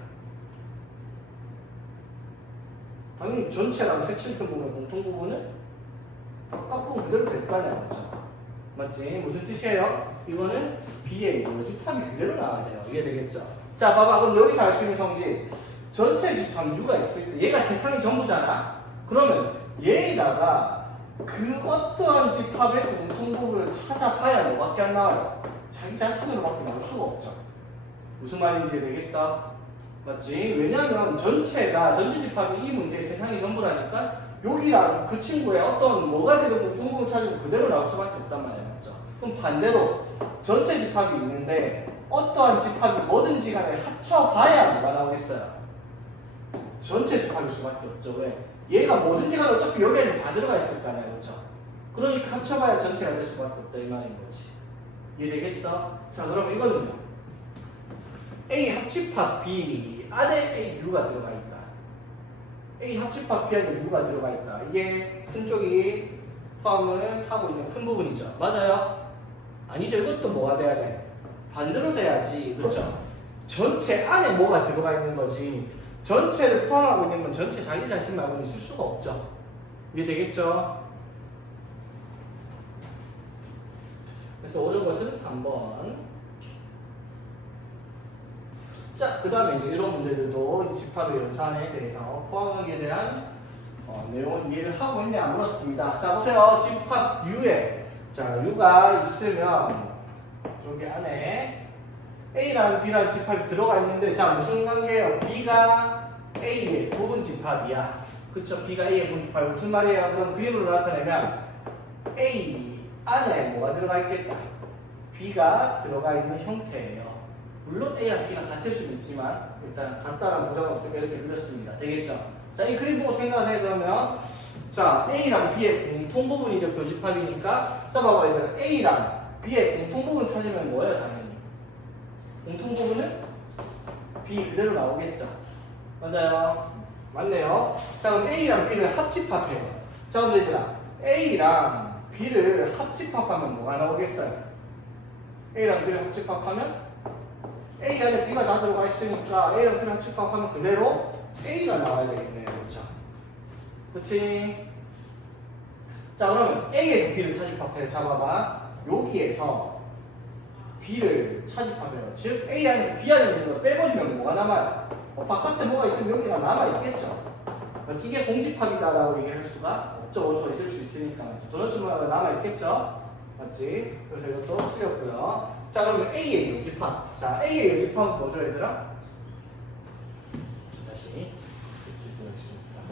당연히 전체랑 색칠된 부분의 공통부분은 바깥 부분 그대로 될 거 아니야, 맞죠? 맞지? 무슨 뜻이에요? 이거는 B의 여집합이 그대로 나와야 돼요. 이해되겠죠? 자, 봐봐. 그럼 여기서 알 수 있는 성질. 전체 집합 U가 있을 때 얘가 세상이 전부잖아? 그러면 얘에다가 그 어떠한 집합의 공통부분을 찾아봐야 뭐밖에 안 나와요? 자기 자신으로밖에 나올 수가 없죠. 무슨 말인지 되겠어? 맞지? 왜냐면 전체가 전체 집합이 이 문제의 세상이 전부라니까 여기랑 그 친구의 어떤 뭐가 되든 공통부분을 찾으면 그대로 나올 수밖에 없단 말이에요. 맞죠? 그럼 반대로 전체 집합이 있는데 어떠한 집합이 뭐든지 간에 합쳐봐야 뭐가 나오겠어요? 전체 집합일 수밖에 없죠. 왜? 얘가 뭐든지 간에 어차피 여기에는 다 들어가 있을 거 아니야, 그렇죠? 그러니까 합쳐봐야 전체가 될 수밖에 없다 이 말인 거지. 이해되겠어? 자, 그럼 이거는 A 합집합 B 안에 A U가 들어가 있다. A 합집합 B 안에 U가 들어가 있다. 이게 큰 쪽이 포함을 하고 있는 큰 부분이죠. 맞아요? 아니죠. 이것도 뭐가 돼야 돼? 반대로 돼야지, 그렇죠? 전체 안에 뭐가 들어가 있는 거지. 전체를 포함하고 있는 건 전체 자기 자신 말고는 있을 수가 없죠. 이해되겠죠? 그래서 옳은 것은 3번. 자, 그 다음에 이제 이런 문제들도 이 집합의 연산에 대해서 포함하기에 대한 내용을 이해를 하고 있냐 물었습니다. 자, 보세요. 집합 U에, 자, U가 있으면 여기 안에 A라는 B라는 집합이 들어가 있는데, 자, 무슨 관계예요? B가 A의 부분 집합이야. 그쵸? B가 A의 부분 집합이 무슨 말이에요? 그럼 그림으로 나타내면 A 안에 뭐가 들어가 있겠다? B가 들어가 있는 형태예요. 물론 A랑 B가 같을 수는 있지만 일단 같다라는 보장 없으니까 이렇게 그렸습니다. 되겠죠? 자, 이 그림 보고 생각을 해. 그러면 자, A랑 B의 공통 부분이죠. 교집합이니까. 자, 봐봐. 이거 A랑 B의 공통 부분 찾으면 뭐예요? 당연히 공통 부분은 B 그대로 나오겠죠. 맞아요. 맞네요. 자, 그럼 A랑 B를 합집합해요. 자, 그럼 얘들아, A랑 B를 합집합하면 뭐가 나오겠어요? A랑 B를 합집합하면 A 안에 B가 다 들어가 있으니까 A랑 B를 합집합하면 그대로 A가 나와야 되겠네요. 그렇죠? 그렇지? 자, 그러면 A에서 B를 차집합해요. 잡아봐. 여기에서 B를 차집하면, 즉 A 안에서 B 안에 있는 걸 빼버리면 뭐가 남아요? 바깥에 뭐가 있으면 여기가 남아있겠죠. 이게 공집합이다라고 얘기할 수가 없죠. 오초 있을 수 있으니까. 도넛주마가 남아있겠죠. 맞지? 그래서 이것도 틀렸고요. 자, 그러면 A의 요집합. 자, A의 요집합은 뭐죠, 얘들아? 다시 보여주십니다.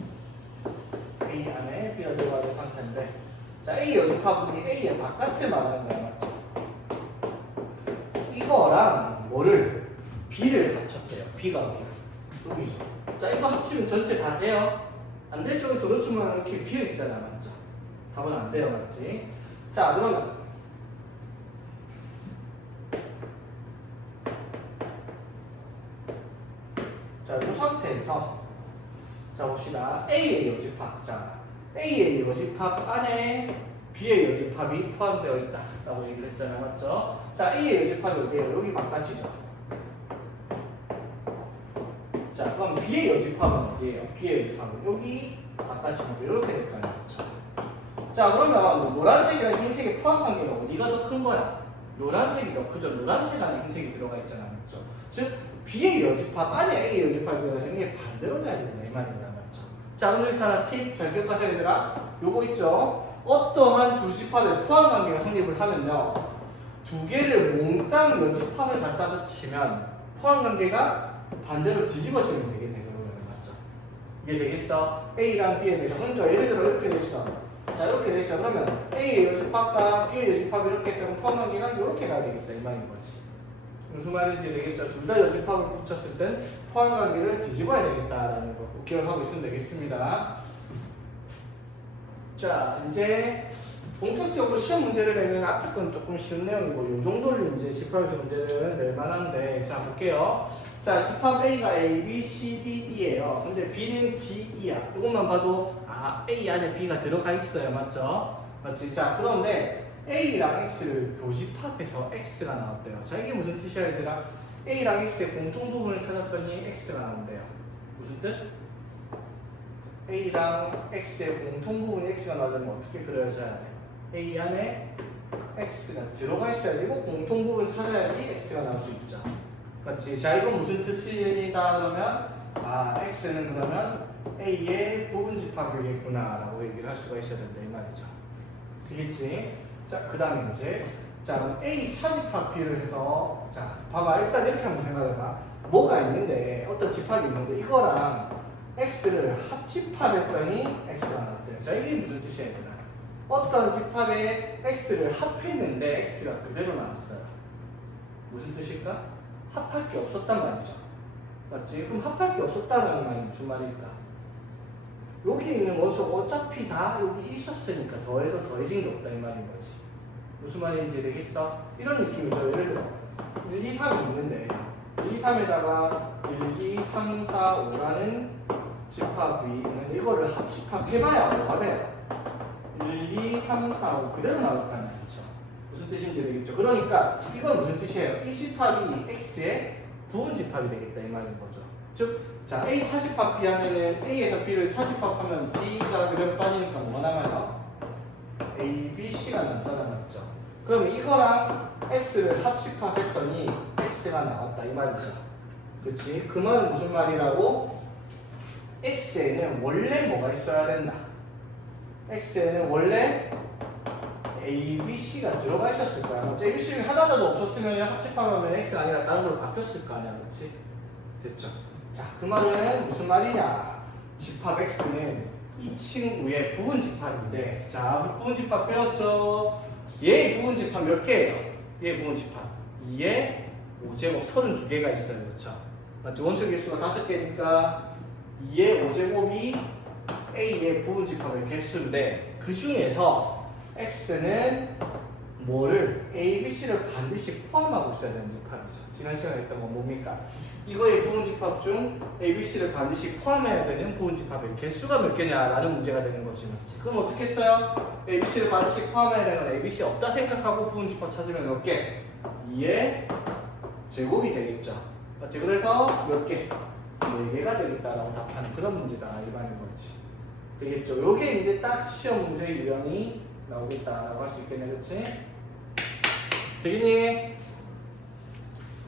A 안에 B가 들어가 있는 상태인데, 자, A의 요집합은 A의 바깥을 말하는 거야, 맞죠? 이거랑 뭐를? B를 합쳤대요. B가 여기죠. 자, 이거 합치면 전체 다 돼요? 안 되죠? 도넛주만 이렇게 비어있잖아, 맞죠? 답은 안 돼요, 맞지? 자, 그러면 자, 이 상태에서 자, 봅시다. A의 여집합. 자, A의 여집합 안에 B의 여집합이 포함되어 있다 라고 얘기를 했잖아요, 맞죠? 자, A의 여집합이 어디에요? 여기 바깥이죠. 자, 그럼 B의 여집합은 어디에요? B의 여집합은 여기 바깥이고 이렇게 될까요? 그렇죠? 자, 그러면 노란색이랑 흰색의 포함 관계는 어디가 더 큰 거야? 노란색이 더 크죠. 노란색 안에 흰색이 들어가 있잖아. 맞죠? 즉, B의 여집합 안에 A의 여집합이 들어가 있는 게 반대로 가야 된다. 이 말입니다. 맞죠? 자, 그럼 여기서 하나 팁 잘 기억하세요, 얘들아. 요거 있죠? 어떠한 두 집합의 포함 관계가 성립을 하면요. 두 개를 몽땅 연집합을 갖다 붙이면 포함 관계가 반대로 뒤집어지면 되겠네. 그러면 맞죠? 이게 되겠어? A랑 B에 대해서 먼저 예를 들어 이렇게 돼 있어. 자, 이렇게 돼 있어. 그러면 A의 여집합과 B의 여집합이 이렇게 있으면 포함 관계가 이렇게 가야 되겠다. 이 말인 거지. 무슨 말인지 되겠죠? 둘 다 여집합을 붙였을 땐 포함 관계를 뒤집어야 되겠다라는 거 꼭 기억하고 있으면 되겠습니다. 자, 이제 본격적으로 시험 문제를 내면 앞에 건 조금 쉬운 내용이고 이 정도를 이제 집합에서 문제를 낼 만한데, 자 볼게요. 자, 집합 A가 A, B, C, D, E예요. 근데 B는 D, E야. 이것만 봐도 A 안에 B가 들어가 있어요. 맞죠? 맞지? 자, 그런데 A랑 X를 교집합해서 X가 나왔대요. 자, 이게 무슨 뜻이야 얘들아? A랑 X의 공통 부분을 찾았더니 X가 나온대요. 무슨 뜻? A랑 X의 공통 부분이 X가 나오려면 어떻게 그려져야 돼? A 안에 X가 들어가 있어야지, 꼭 공통 부분을 찾아야지 X가 나올 수 있죠. 맞지? 자, 이건 무슨 뜻이다 그러면 X는 그러면 A의 부분 집합이겠구나 라고 얘기를 할 수가 있어야 된다 이 말이죠. 되겠지? 자, 그 다음에 이제 자, A 차집합 B를 해서 자, 봐봐. 일단 이렇게 한번 생각해봐. 뭐가 있는데 어떤 집합이 있는데 이거랑 X를 합집합했더니 X가 나왔대요. 자, 이게 무슨 뜻이야 얘들아? 어떤 집합에 X를 합했는데 X가 그대로 나왔어요. 무슨 뜻일까? 합할 게 없었단 말이죠. 맞지? 그럼 합할 게 없었다는 말이 무슨 말일까? 여기 있는 원소가 어차피 다 여기 있었으니까 더해도 더해진 게 없다 이 말인 거지. 무슨 말인지 되겠어? 이런 느낌이죠. 예를 들어 1, 2, 3이 있는데 1, 2, 3에다가 1, 2, 3, 4, 5라는 집합이 있는데 이거를 합집합해봐야 뭐가 돼요? 1, 2, 3, 4, 5 그대로 나왔다는 거죠. 무슨 뜻인지 되겠죠? 그러니까 이건 무슨 뜻이에요? 이 집합이 X의 부분 집합이 되겠다 이 말인 거죠. 즉, 자, A 차집합 B 하면은 A에서 B를 차집합하면 B가 그대로 빠지니까 뭐가 남아요? A, B, C가 남잖아, 맞죠? 그럼 이거랑 X를 합집합했더니 X가 나왔다 이 말이죠. 그치? 그 말은 무슨 말이라고? X에는 원래 뭐가 있어야 된다? X에는 원래 A, B, C가 들어가 있었을 거야. 맞지? A, B, C 하나라도 없었으면 합집하면 X가 아니라 다른 걸로 바뀌었을 거 아니야, 그치? 됐죠? 자, 그 말은 무슨 말이냐? 집합 X는 이 친구의 부분 집합인데, 자, 부분 집합 배웠죠? 얘의 부분 집합 몇 개예요? 얘의 부분 집합 2에 5제곱 32개가 있어요, 그렇죠? 맞죠? 원소 개수가 5개니까 2의 5제곱이 A의 부분 집합의 개수인데 그 중에서 X는 뭐를 A, B, C를 반드시 포함하고 있어야 되는 집합이죠. 지난 시간에 했던 건 뭡니까? 이거의 부분 집합 중 A, B, C를 반드시 포함해야 되는 부분 집합의 개수가 몇 개냐라는 문제가 되는 거지, 맞지? 그럼 어떻게 했어요? A, B, C를 반드시 포함해야 되는 A, B, C 없다 생각하고 부분 집합 찾으면 몇 개? 2의 제곱이 되겠죠. 맞지? 그래서 몇 개? 4개가 되겠다라고 답하는 그런 문제다 이 말인 거지. 되겠죠? 요게 이제 딱 시험 문제 유형이 나오겠다라고 할 수 있겠네, 그치? 되겠니?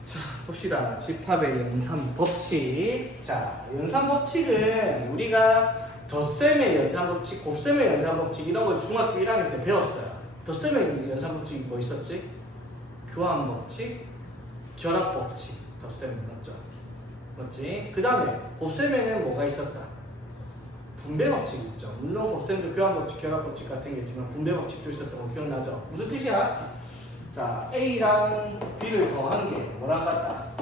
자, 봅시다. 집합의 연산 법칙. 자, 연산 법칙은 우리가 덧셈의 연산 법칙, 곱셈의 연산 법칙 이런 걸 중학교 1학년 때 배웠어요. 덧셈의 연산 법칙이 뭐 있었지? 교환 법칙, 결합 법칙, 덧셈 맞죠? 맞지? 그 다음에 곱셈에는 뭐가 있었다? 분배 법칙 있죠. 물론 곱셈도 교환 법칙, 결합 법칙 같은 게 있지만 분배 법칙도 있었던 거 기억나죠? 무슨 뜻이야? 자, A랑 B를 더한 게 뭐랑 같다?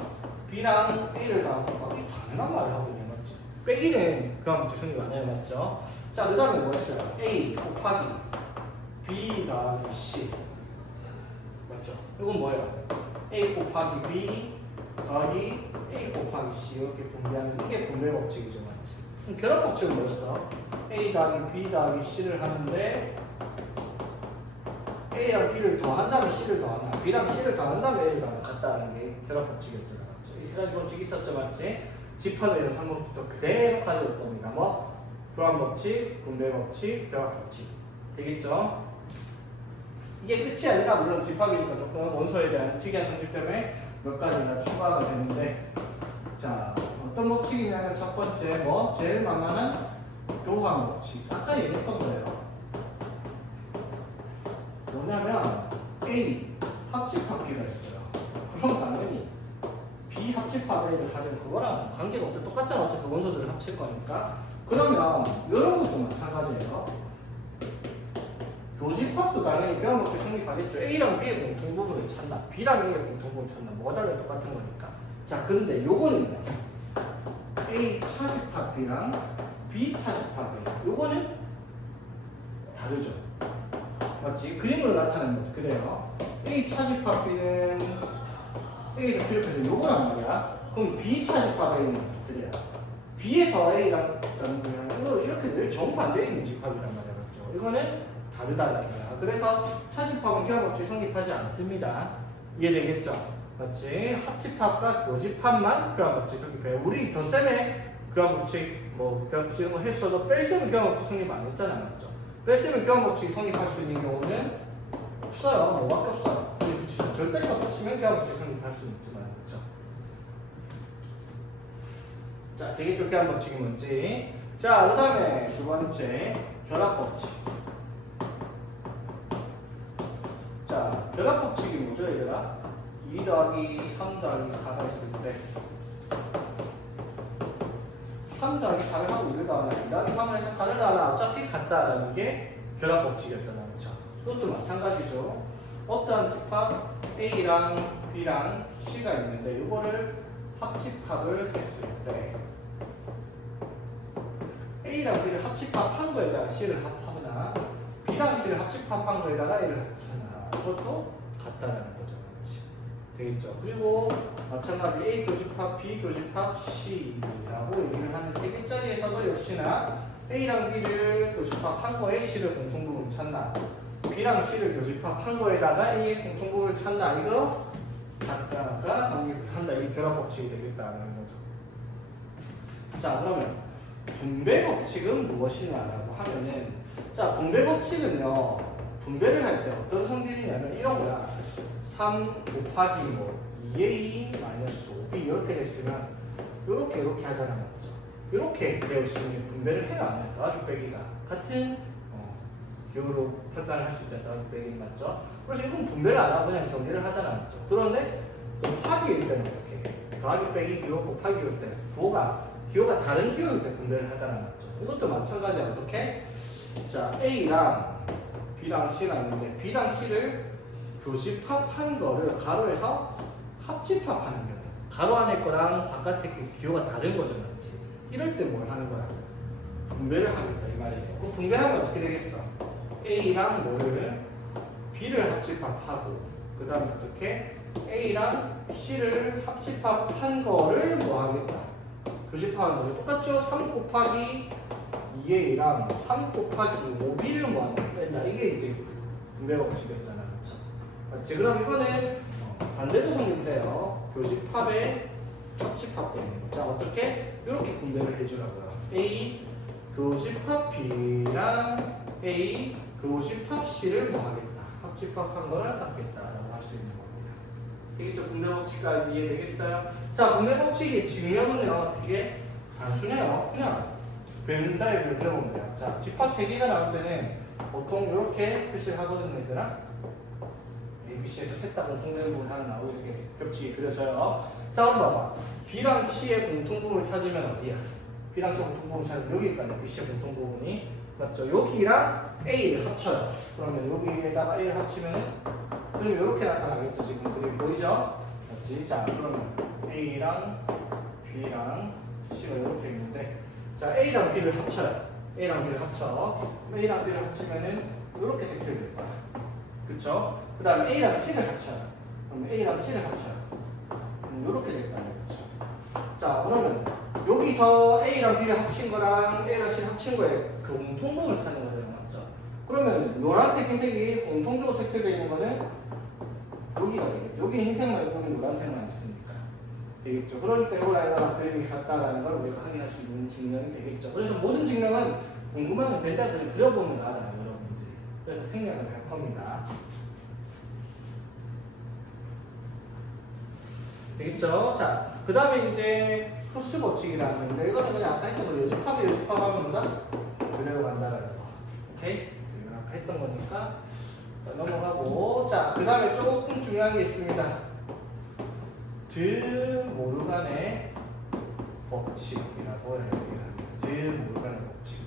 B랑 A를 더한 거 당연한 말을 하고 있네, 맞죠? 빼기는 교환 법칙 성립 안 해요, 맞죠? 자, 그 다음에 뭐였어요? A 곱하기 B 더하기 C 맞죠? 이건 뭐예요? A 곱하기 B 더하기 A 곱하기 C 이렇게 분배하는 이게 분배 법칙이죠, 맞지? 그럼 결합 법칙은 뭐였어? A 더하기 B 더하기 C를 하는데 A랑 B를 더한 다음에 C를 더한다. B랑 C를 더한 다음에 A를 더한다는 게 결합 법칙이었잖아, 맞죠? 이 세 가지 법칙이 있었죠, 맞지? 집합의 연산 법칙도 그대로 가져올 겁니다. 뭐? 교환 법칙, 분배 법칙, 결합 법칙 되겠죠? 이게 끝이 아니라 물론 집합이니까 조금 원소에 대한 특이한 성질 때문에 몇 가지가 추가가 되는데, 자 어떤 법칙이냐면 첫 번째 제일 만만한 교환 법칙. 아까 얘기했던 거예요. 뭐냐면 A 합집합 B가 있어요. 그럼 당연히 B 합집합 A를 하든 그거랑 관계가 없죠. 똑같잖아. 어차피 원소들을 합칠 거니까. 그러면 이런 것도 마찬가지예요. 교집합도 당연히 교환 법칙 성립하겠죠. A랑 B의 공통 부분을 찾나, B랑 A의 공통 부분을 찾나, 뭐가 달라도 똑같은 거니까. 자, 근데 요거는 A 차집합 B랑 B 차집합 A. 요거는 다르죠. 맞지? 그림으로 나타내는 거죠. 그래요. A 차집합 B는 A에서 B를 빼서 요거란 말이야. 그럼 B 차집합 A는 그래요. B에서 A랑 그냥 이렇게 늘 정반대에 있는 집합이란 말이야. 그렇죠? 이거는 다르다는 거야. 그래서 차집합은 교환 법칙 성립하지 않습니다. 이해되겠죠? 맞지? 합집합과 교집합만 교환 법칙 성립해요. 우리 덧셈에 교환 법칙 교환 법칙 이런 거 했어도 뺄셈은 교환 법칙 성립 안 했잖아. 맞죠? 뺄셈은 교환 법칙 성립할 수 있는 경우는 없어요. 뭐밖에 없어요. 절대값 붙이면 교환 법칙 성립할 수 있지만, 그렇죠? 자, 되겠죠? 교환 법칙이 뭔지. 자, 그 다음에 두 번째 결합 법칙. 자, 결합 법칙이 뭐죠, 얘들아? 2 더하기 3 더하기 4가 있을 때 3 더하기 4를 하고 1을 더하나 2 더하기 3을 해서 4를 더하나 어차피 같다라는 게 결합 법칙이었잖아. 그렇죠? 이것도 마찬가지죠. 어떠한 집합 A랑 B랑 C가 있는데 이거를 합집합을 했을 때 A랑 B를 합집합한 거에다가 C를 합하거나 B랑 C를 합집합한 거에다가 A를 합하거나 이것도 같다라는 거죠. 그렇지? 되겠죠? 그리고 마찬가지 A 교집합, B 교집합, C라고 얘기를 하는 세 개짜리에서도 역시나 A랑 B를 교집합한 거에 C를 공통부분 찾나, B랑 C를 교집합한 거에다가 A의 공통부분을 찾나, 이거 같다가 관계한다. 이 결합 법칙이 되겠다는 거죠. 자, 그러면 분배 법칙은 무엇이냐라고 하면은, 자, 분배 법칙은요, 분배를 할 때 어떤 성질이냐면 이런 거야. 3 곱하기 2A 마이너스 5B 이렇게 됐으면 이렇게 하잖아. 맞죠? 이렇게 되어 있으면 분배를 해야 안 할까? 더하기 빼기가 같은 기호로 판단을 할 수 있잖아. 더하기 빼기는 맞죠? 그래서 이건 분배를 안 하고 그냥 정리를 하잖아. 맞죠? 그런데 곱하기일 때는 어떻게? 더하기 빼기 기호 곱하기 기호일 때 기호가 다른 기호일 때 분배를 하잖아. 맞죠? 이것도 마찬가지야. 어떻게? 자, A랑 B랑 C가 있는데 B랑 C를 교집합한 거를 가로에서 합집합하는 거야. 가로 안에 거랑 바깥에 기호가 다른 거죠. 맞지? 이럴 때 뭘 하는 거야? 분배를 하겠다 이 말이에요. 그 분배하면 어떻게 되겠어? A랑 뭐를 B를 합집합하고 그 다음에 어떻게? A랑 C를 합집합한 거를 뭐 하겠다? 교집합하는 거죠. 똑같죠? 3 곱하기 2A랑 3 곱하기 5B를 뭐 한다? 이게 이제 분배 법칙이었잖아. 그렇죠? 맞지? 그럼 이거는 반대도 성립돼요. 교집합에 합집합되는 거. 자, 어떻게? 이렇게 분배를 해주라고요. A 교집합 B랑 A 교집합 C를 뭐 하겠다? 합집합한 거를 갖겠다라고 할 수 있는 겁니다. 되겠죠? 분배 법칙까지 이해되겠어요? 자, 분배 법칙의 증명은요, 되게 단순해요. 그냥 벤다이브를 배우면 돼요. 자, 집합 3개가 나올 때는 보통 이렇게 표시를 하거든요, 얘들아. ABC에서 셋다 공통된 부분 하나 나오고 이렇게 겹치게 그려져요. 자, 그럼 봐봐. B랑 C의 공통부분을 찾으면 어디야? B랑 C 공통부분을 찾으면 여기까지 B씨의 공통부분이 맞죠? 여기랑 A를 합쳐요. 그러면 여기에다가 A를 합치면 그럼 이렇게 나타나겠죠? 지금 그림이 보이죠? 맞지? 자, 그러면 A랑 B랑 C가 이렇게 있는데 자, A랑 B를 합쳐요. A랑 B를 합쳐. A랑 B를 합치면은 이렇게 색칠이 될 거야. 그쵸? 그 다음에 A랑 C를 합쳐요. 그럼 A랑 C를 합쳐요. 이렇게 될 거야. 그쵸? 자, 그러면 여기서 A랑 B를 합친 거랑 A랑 C를 합친 거에 공통점을 찾는 거잖아요. 맞죠? 그러면 노란색, 흰색이 공통적으로 색칠되어 있는 거는 여기가 되겠죠. 여기는 흰색만 있고 노란색만 있으니까. 되겠죠. 그러니까 이걸 아이가 그림이 같다라는 걸 우리가 확인할 수 있는 증명이 되겠죠. 그래서 모든 증명은 궁금하면 벤다그를 그려보면 알아요, 여러분들이. 그래서 생략을 할 겁니다. 되겠죠? 자, 그 다음에 이제 흡수 법칙이라는 건데, 이거는 그냥 아까 했던 거 여집합이 여집합하면 뭐다? 그대로 간다는 거. 오케이? 이거 아까 했던 거니까. 자, 넘어가고. 자, 그 다음에 조금 중요한 게 있습니다. 드 모르간의 법칙이라고 해요. 드 모르간의 법칙.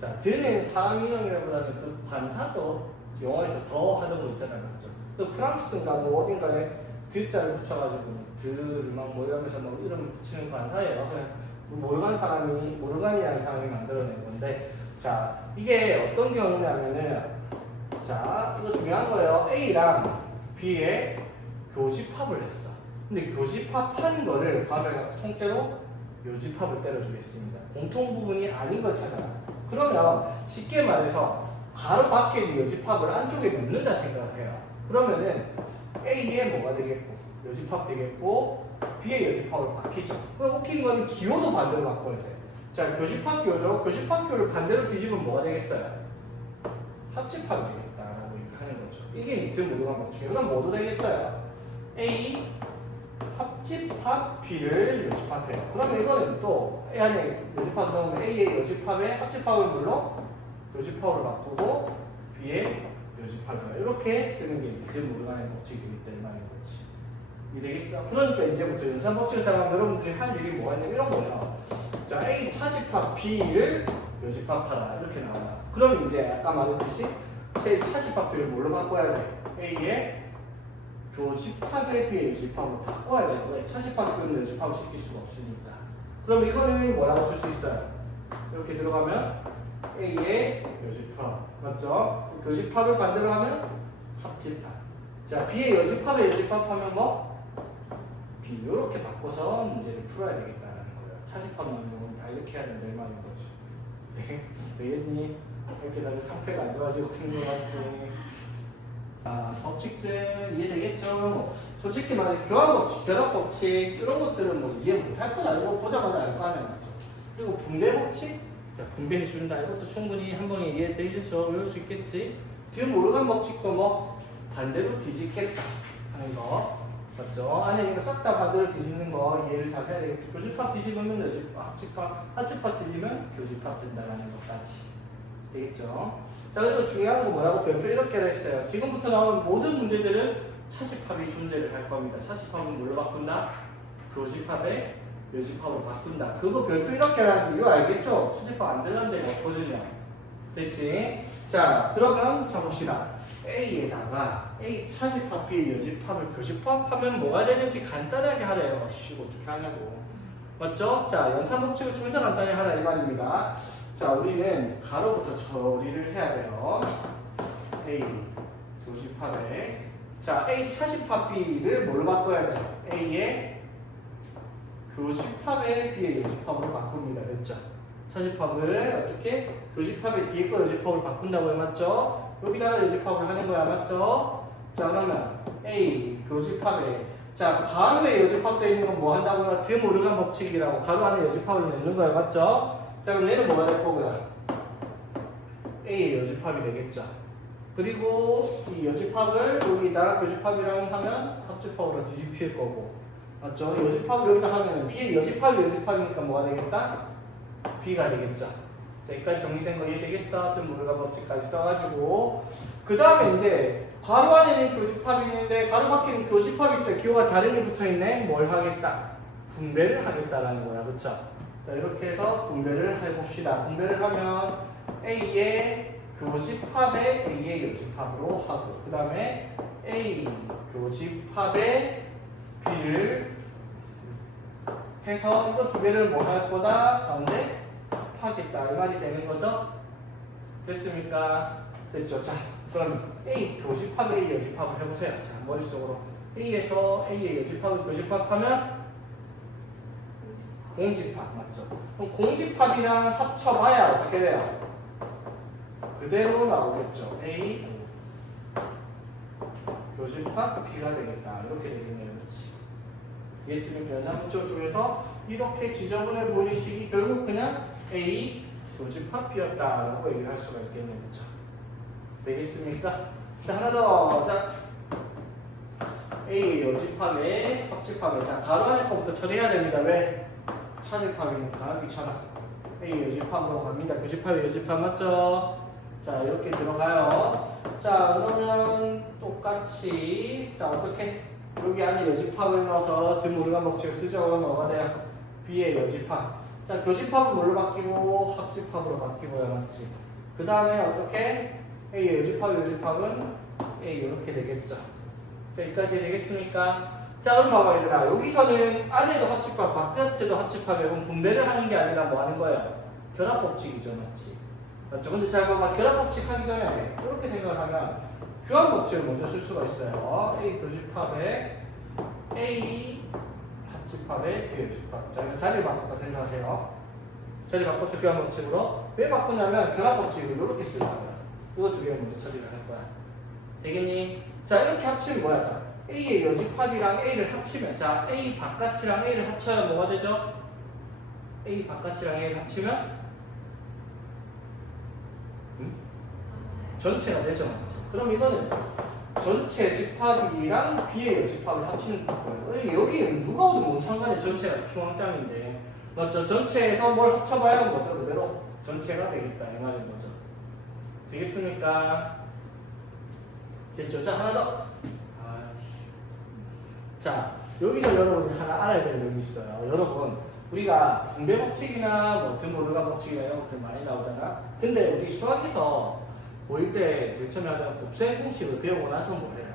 자, 드는 사람 이름이라보다는 그 관사도 영어에서 더 하는 거 있잖아요. 맞죠? 그 프랑스인가 뭐 어딘가에 드자를 붙여가지고 드를 막 이러면서 뭐 이름 붙이는 관사예요. 모르간 사람이, 모르간이라는 사람이 만들어낸 건데, 자, 이게 어떤 경우냐면은, 자, 이거 중요한 거예요. A랑 B의 교집합을 했어. 근데 교집합한 거를 가면 통째로 요집합을 때려주겠습니다. 공통 부분이 아닌 걸 찾아라. 그러면 쉽게 말해서 가로 밖에 있는 요집합을 안쪽에 넣는다 생각을 해요. 그러면은 A에 뭐가 되겠고, 요집합 되겠고, B의 요집합을 바뀌죠. 그 웃긴 거는 기호도 반대로 바꿔야 돼. 자, 교집합교죠. 교집합교를 반대로 뒤집으면 뭐가 되겠어요? 합집합이 되겠다라고 하는 거죠. 이게 니트 모르간 법칙. 그럼 뭐도 되겠어요? A 합집합 B를 요집합해요. 그러면 이거는 또 A 안에 요집합 넣으면 A의 요집합에 합집합을 물러 요집합으로 바꾸고 B의 요집합을 이렇게 쓰는 게 니트 모르간의 법칙이기 때문에 말인 거지. 이해되겠어? 그러니까 이제부터 연산 법칙을 사용하면 여러분들이 할 일이 뭐가 있냐면 이런 거예요. 자, A 차집합 B를 요집합하라 이렇게 나와요. 그럼 이제 아까 말했듯이 제 차집합 B를 뭘로 바꿔야 돼? A의 교집합에 비해 요집합으로 바꿔야 돼요. 왜? 차집합 B는 요집합을 시킬 수가 없으니까. 그럼 이거는 뭐라고 쓸 수 있어요? 이렇게 들어가면 A의 요집합 맞죠? 교집합을 반대로 하면 합집합. 자, B의 요집합에 요집합하면 뭐? B 이렇게 바꿔서 문제를 풀어야 되겠다는 거예요. 차집합 나오는 건 다 이렇게 해야 된다 이 말인 거지. 되겠니? 이렇게 다들 상태가 안 좋아지고 있는 거 같지. 아, 법칙들 이해되겠죠? 솔직히 말해 교환 법칙, 결합 법칙 이런 것들은 뭐 이해 못할 건 아니고 보자마자 알 거 아니야, 맞죠? 그리고 분배 법칙, 자, 분배해 준다 이것도 충분히 한 번에 이해되겠죠? 외울 수 있겠지? 드 모르간 법칙도 뭐 반대로 뒤집겠다 하는 거. 맞죠? 아니, 이거 싹 다 반대로 뒤집는 거 이해를 잘 해야 되겠죠. 교집합 뒤집으면 합집합 뒤집으면 교집합 된다라는 것까지. 되겠죠? 자, 그리고 중요한 건 뭐라고 별표 이렇게 했어요. 지금부터 나오는 모든 문제들은 차집합이 존재를 할 겁니다. 차집합은 뭘로 바꾼다? 교집합에 요집합으로 바꾼다. 그거 별표 이렇게 하는 이유 알겠죠? 차집합 안 되는 데가 없거든요. 됐지? 자, 그러면 자 봅시다. A에다가 A 차집합 B의 요집합을 교집합하면 뭐가 되는지 간단하게 하래요. 이거 어떻게 하냐고. 맞죠? 자, 연산법칙을 좀 더 간단히 하라 이 말입니다. 자, 우리는 가로부터 처리를 해야 돼요. A 교집합에 자, A 차집합 B를 뭘로 바꿔야 돼? A의 교집합에 B의 요집합으로 바꿉니다. 됐죠? 차집합을 어떻게? 교집합의 뒤에 거 요집합을 바꾼다고요, 맞죠? 여기다가 요집합을 하는 거야, 맞죠? 자, 그러면 A 교집합에 자, 가로에 요집합되어 있는 건 뭐 한다고요? 드 모르간 법칙이라고 가로 안에 요집합을 넣는 거야, 맞죠? 자, 그럼 얘는 뭐가 될 거고요? A의 요집합이 되겠죠. 그리고 이 요집합을 여기다가 교집합이라고 하면 합집합으로 뒤집힐 거고, 맞죠? 요집합을 여기다 하면 B의 요집합이 요집합이니까 뭐가 되겠다? B가 되겠죠. 자, 여기까지 정리된 거 이해되겠어? 드 모르간 법칙까지 써가지고 그 다음에 이제 가로 안에는 교집합이 있는데 가로 밖에는 교집합이 있어요. 기호가 다른 게 붙어있네. 뭘 하겠다? 분배를 하겠다라는 거야, 그쵸? 자, 이렇게 해서 분배를 해봅시다. 분배를 하면 A의 교집합에 A의 요집합으로 하고 그 다음에 A 교집합에 B를 해서 이거 두 개를 뭐 할 거다? 가운데 합하겠다 이 말이 되는 거죠? 됐습니까? 됐죠? 자, 그럼 A 교집합 A 요집합을 해보세요. 자, 머릿속으로 A에서 A의 요집합을 교집합하면 공집합 맞죠? 그럼 공집합이랑 합쳐봐야 어떻게 돼요? 그대로 나오겠죠. A 교집합 B가 되겠다. 이렇게 되겠네요. 그렇지? 이해했습니까? 연산법칙 쪽에서 이렇게 지저분해 보이는 식이 결국 그냥 A 교집합 B였다라고 얘기를 할 수가 있겠네요. 그렇죠? 되겠습니까? 자, 하나 더. 자, A 여집합에 합집합에. 자, 가로 안에 거부터 처리해야 됩니다. 왜? 차집합이니까 귀찮아. A 여집합으로 갑니다. 교집합에 여집합 맞죠? 자, 이렇게 들어가요. 자, 그러면 똑같이 자, 어떻게? 여기 안에 여집합을 넣어서 드모르간 법칙을 쓰죠. 그러면 뭐가 돼요? B의 여집합. 자, 교집합은 뭘로 바뀌고 합집합으로 바뀌고요. 맞지? 그 다음에 어떻게? A 여집합은 A 이렇게 되겠죠. 자, 여기까지 되겠습니까? 자, 그럼 봐봐 얘들아. 여기서는 안에도 합집합, 바깥에도 합집합에 분배를 하는 게 아니라 뭐 하는 거예요? 결합법칙이죠. 맞지? 맞죠? 근데 잘 봐봐. 결합법칙 하기 전에 이렇게 생각을 하면 교합법칙을 먼저 쓸 수가 있어요. A 교집합에 A 합집합에 B 교집합. 자, 이거 자리를 바꿨다 생각해요. 자리 바꿨죠. 교합법칙으로. 왜 바꾸냐면 결합법칙을 이렇게 쓰려고요. 이거 두 개 먼저 처리를 할 거야. 되겠니? 자, 이렇게 합치면 뭐야? 자, A의 여집합이랑 A를 합치면, 자, A 바깥이랑 A를 합쳐야 뭐가 되죠? A 바깥이랑 A를 합치면 전체가 되죠. 맞죠? 그럼 이거는 전체 집합이랑 B의 여집합을 합치는 거예요. 여기 누가 오든 뭐 상관에 전체가 중앙장인데, 맞죠? 전체에서 뭘 합쳐봐야 뭐 그대로 전체가 되겠다 이 말인 거죠. 되겠습니까? 됐죠? 자, 하나 더. 자, 여기서 여러분이 하나 알아야 될 내용이 있어요. 여러분, 우리가 분배 법칙이나 뭐 드모르간 법칙이나 이런 것들 많이 나오잖아. 근데 우리 수학에서 고1 때 제일 처음에 하던 곱셈 공식을 배우고 나서 뭐 해요?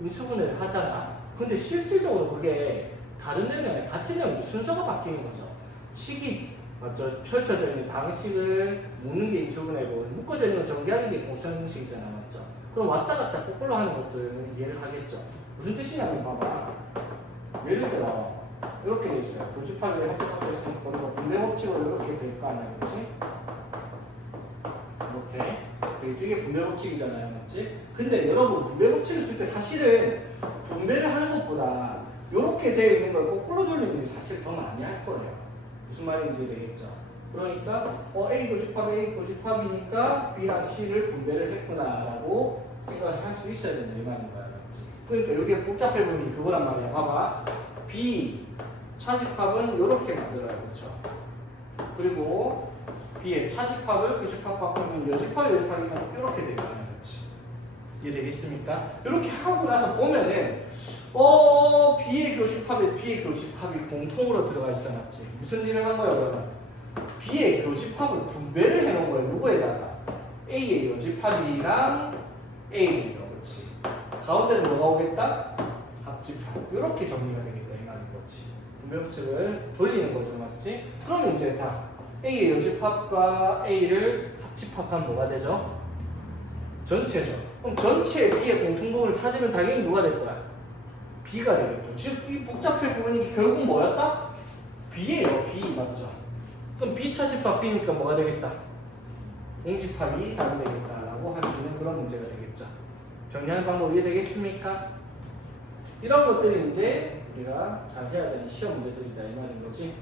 인수분해를 하잖아. 근데 실질적으로 그게 다른 내용이 아니라 같은 내용이 순서가 바뀌는 거죠. 식이 맞죠? 펼쳐져 있는 방식을 묶는 게 인수분해고 묶어져 있는 걸 전개하는 게 곱셈 공식이잖아. 맞죠? 그럼 왔다 갔다 거꾸로 하는 것들은 이해를 하겠죠. 무슨 뜻이냐면 봐봐. 예를 들어 이렇게 돼 있어요. 교집합에 합집합에 있으니까 우리가 분배 법칙으로 이렇게 될 거 아니야, 그렇지? 이렇게 이게 분배 법칙이잖아요, 맞지? 근데 여러분 분배 법칙을 쓸 때 사실은 분배를 하는 것보다 이렇게 되어 있는 걸 거꾸로 돌리는 게 사실 더 많이 할 거예요. 무슨 말인지 되겠죠? 그러니까 A 교집합이니까 B랑 C를 분배를 했구나라고 생각을 할 수 있어야 된다 이 말인 거야, 맞지? 그러니까 여기에 복잡해 보이는 게 그거란 말이야. 봐봐. B 차집합은 이렇게 만들어요, 그렇죠? 그리고 B의 차집합을 교집합 바꾸면 여집합이 여집합이면 이렇게 되잖아요, 그렇지? 이해되겠습니까? 이렇게 하고 나서 보면은 B의 교집합이 공통으로 들어가 있어, 맞지? 무슨 일을 한 거야, 그러면? B의 교집합을 분배를 해놓은 거예요. 누구에다가? A의 여집합이랑 A를 넣어, 그렇지? 가운데는 뭐가 오겠다? 합집합. 이렇게 정리가 되겠다 이 말인 거지. 분배 법칙을 돌리는 거죠, 맞지? 그럼 이제 다 A의 여집합과 A를 합집합하면 뭐가 되죠? 전체죠. 그럼 전체 B의 공통분을 찾으면 당연히 누가 될 거야? B가 되겠죠. 지금 이 복잡해 보이는 게 결국 뭐였다? B예요. B 맞죠? 그럼 B 차집합 B니까 뭐가 되겠다? 공집합이 답이 되겠다라고 할 수 있는 그런 문제가 되겠죠. 정리하는 방법 이해되겠습니까? 이런 것들이 이제 우리가 잘 해야 되는 시험 문제들이다 이 말인 거지.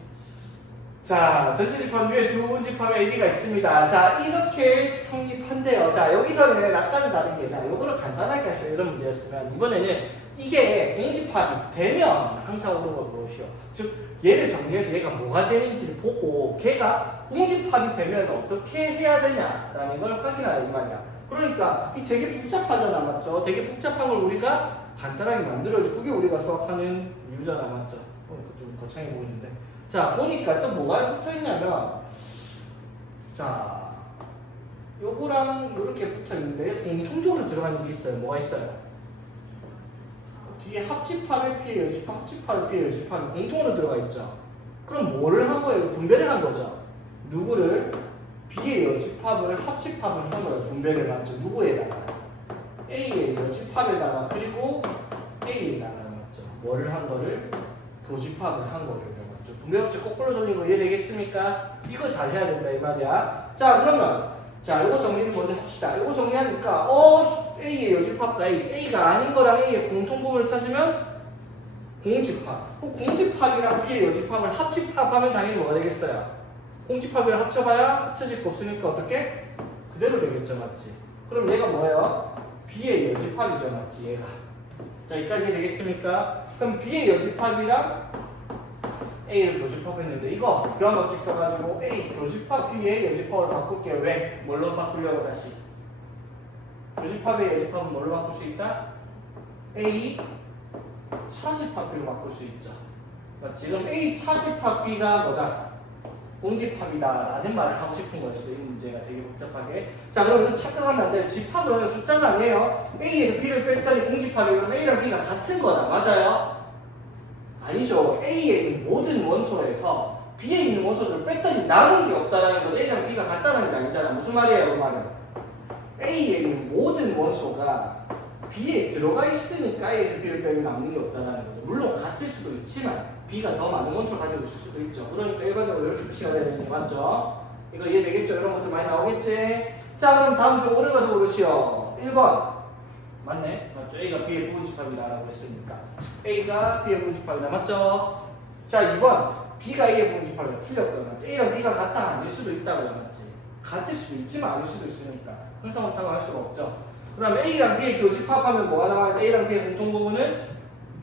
자, 전체 집합 위에 두 집합의 AB가 있습니다. 자, 이렇게 성립한대요. 자, 여기서는 약간 다른 게, 자, 요거를 간단하게 하세요. 이런 문제였으면, 이번에는 이게 공집합이 되면 항상 오는 걸 보시오. 즉, 얘를 정리해서 얘가 뭐가 되는지를 보고, 걔가 공집합이 되면 어떻게 해야 되냐라는 걸 확인하라 이 말이야. 그러니까, 이 되게 복잡하잖아, 맞죠? 되게 복잡한 걸 우리가 간단하게 만들어야지. 그게 우리가 수학하는 이유잖아, 맞죠? 좀 거창해 보이는데. 자, 보니까 또 뭐가 붙어 있냐면, 자, 요거랑 요렇게 붙어 있는데, 공통적으로 들어가는 게 있어요. 뭐가 있어요? 뒤에 합집합에 P의 여집합, 합집합에 P의 여집합이 공통으로 들어가 있죠. 그럼 뭐를 한 거예요? 분배를 한 거죠. 누구를? B의 여집합을 합집합을 한 거예요. 분배를 맞죠. 누구에다가? A의 여집합에다가, 그리고 A에다가 맞죠. 뭐를 한 거를? 교집합을 한 거를. 분배법칙 거꾸로 돌린 거 이해되겠습니까? 이거 잘 해야 된다 이 말이야. 자, 그러면 자, 이거 정리를 먼저 합시다. 이거 정리하니까 A의 여집합과 A가 아닌 거랑 A의 공통분을 찾으면 공집합. 공집합이랑 B의 여집합을 합집합하면 당연히 뭐가 되겠어요? 공집합이랑 합쳐봐야 합쳐질 거 없으니까 어떻게? 그대로 되겠죠, 맞지? 그럼 얘가 뭐예요? B의 여집합이죠, 맞지? 얘가. 자, 여기까지 되겠습니까? 그럼 B의 여집합이랑 A를 교집합했는데 이거 교환법칙 써가지고 A 교집합 B의 여집합으로 바꿀게요. 왜? 뭘로 바꾸려고 다시? 교집합의 여집합은 뭘로 바꿀 수 있다? A 차집합 B로 바꿀 수 있죠. 맞지? 그럼 A 차집합 B가 뭐다? 공집합이다 라는 말을 하고 싶은 거였어요. 이 문제가 되게 복잡하게. 자, 그럼 이거 착각하면 안 돼. 집합은 숫자가 아니에요. A에서 B를 뺐더니 공집합이면 A랑 B가 같은 거다. 맞아요? 아니죠. A에 있는 모든 원소에서 B에 있는 원소들을 뺐더니 남은 게 없다라는 거죠. A랑 B가 같다는 게 아니잖아. 무슨 말이에요, 그 말은? A에 있는 모든 원소가 B에 들어가 있으니까 A에서 B를 빼면 남는 게 없다는 거죠. 물론 같을 수도 있지만 B가 더 많은 원소를 가지고 있을 수도 있죠. 그러니까 일반적으로 이렇게 표시가 되는 게 맞죠? 이거 이해되겠죠? 이런 것들 많이 나오겠지? 자, 그럼 다음 좀 오래 가서 고르시오. 1번. 맞네? 맞죠? A가 B의 부분집합이다 라고 했으니까 A가 B의 부분집합이다. 맞죠? 자, 2번. B가 A의 부분집합이다. 틀렸거든. 맞지? A랑 B가 같다 아닐 수도 있다고요. 맞지? 같을 수도 있지만 아닐 수도 있으니까 항상 같다고 할 수가 없죠. 그 다음에 A랑 B의 교집합하면 뭐가 나와야 돼? A랑 B의 공통부분은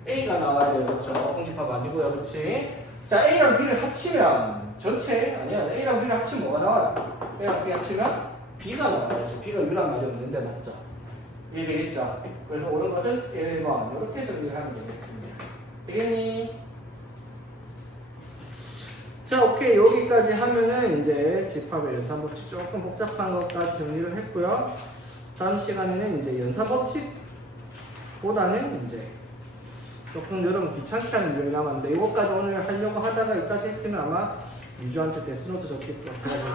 A가 나와야 돼요. 그렇죠? 공집합 아니고요. 그렇지? 자, A랑 B를 합치면 전체 아니야. A랑 B를 합치면 뭐가 나와요? A랑 B 합치면 B가 나와야죠. B가 유란 말이 없는데 맞죠? 이해되겠죠? 그래서 옳은 것은 1번 이렇게 정리를 하면 되겠습니다. 되겠니? 자, 오케이. 여기까지 하면은 이제 집합의 연산법칙 조금 복잡한 것까지 정리를 했고요. 다음 시간에는 이제 연산법칙보다는 이제 조금 여러분 귀찮게 하는 유형이 남았는데 이것까지 오늘 하려고 하다가 여기까지 했으면 아마 유주한테 데스노트 적힐 것 같아가지고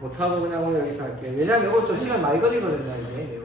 못하고 그냥 오늘 여기서 할게요. 왜냐면 이거 좀 시간 많이 걸리거든요, 이제.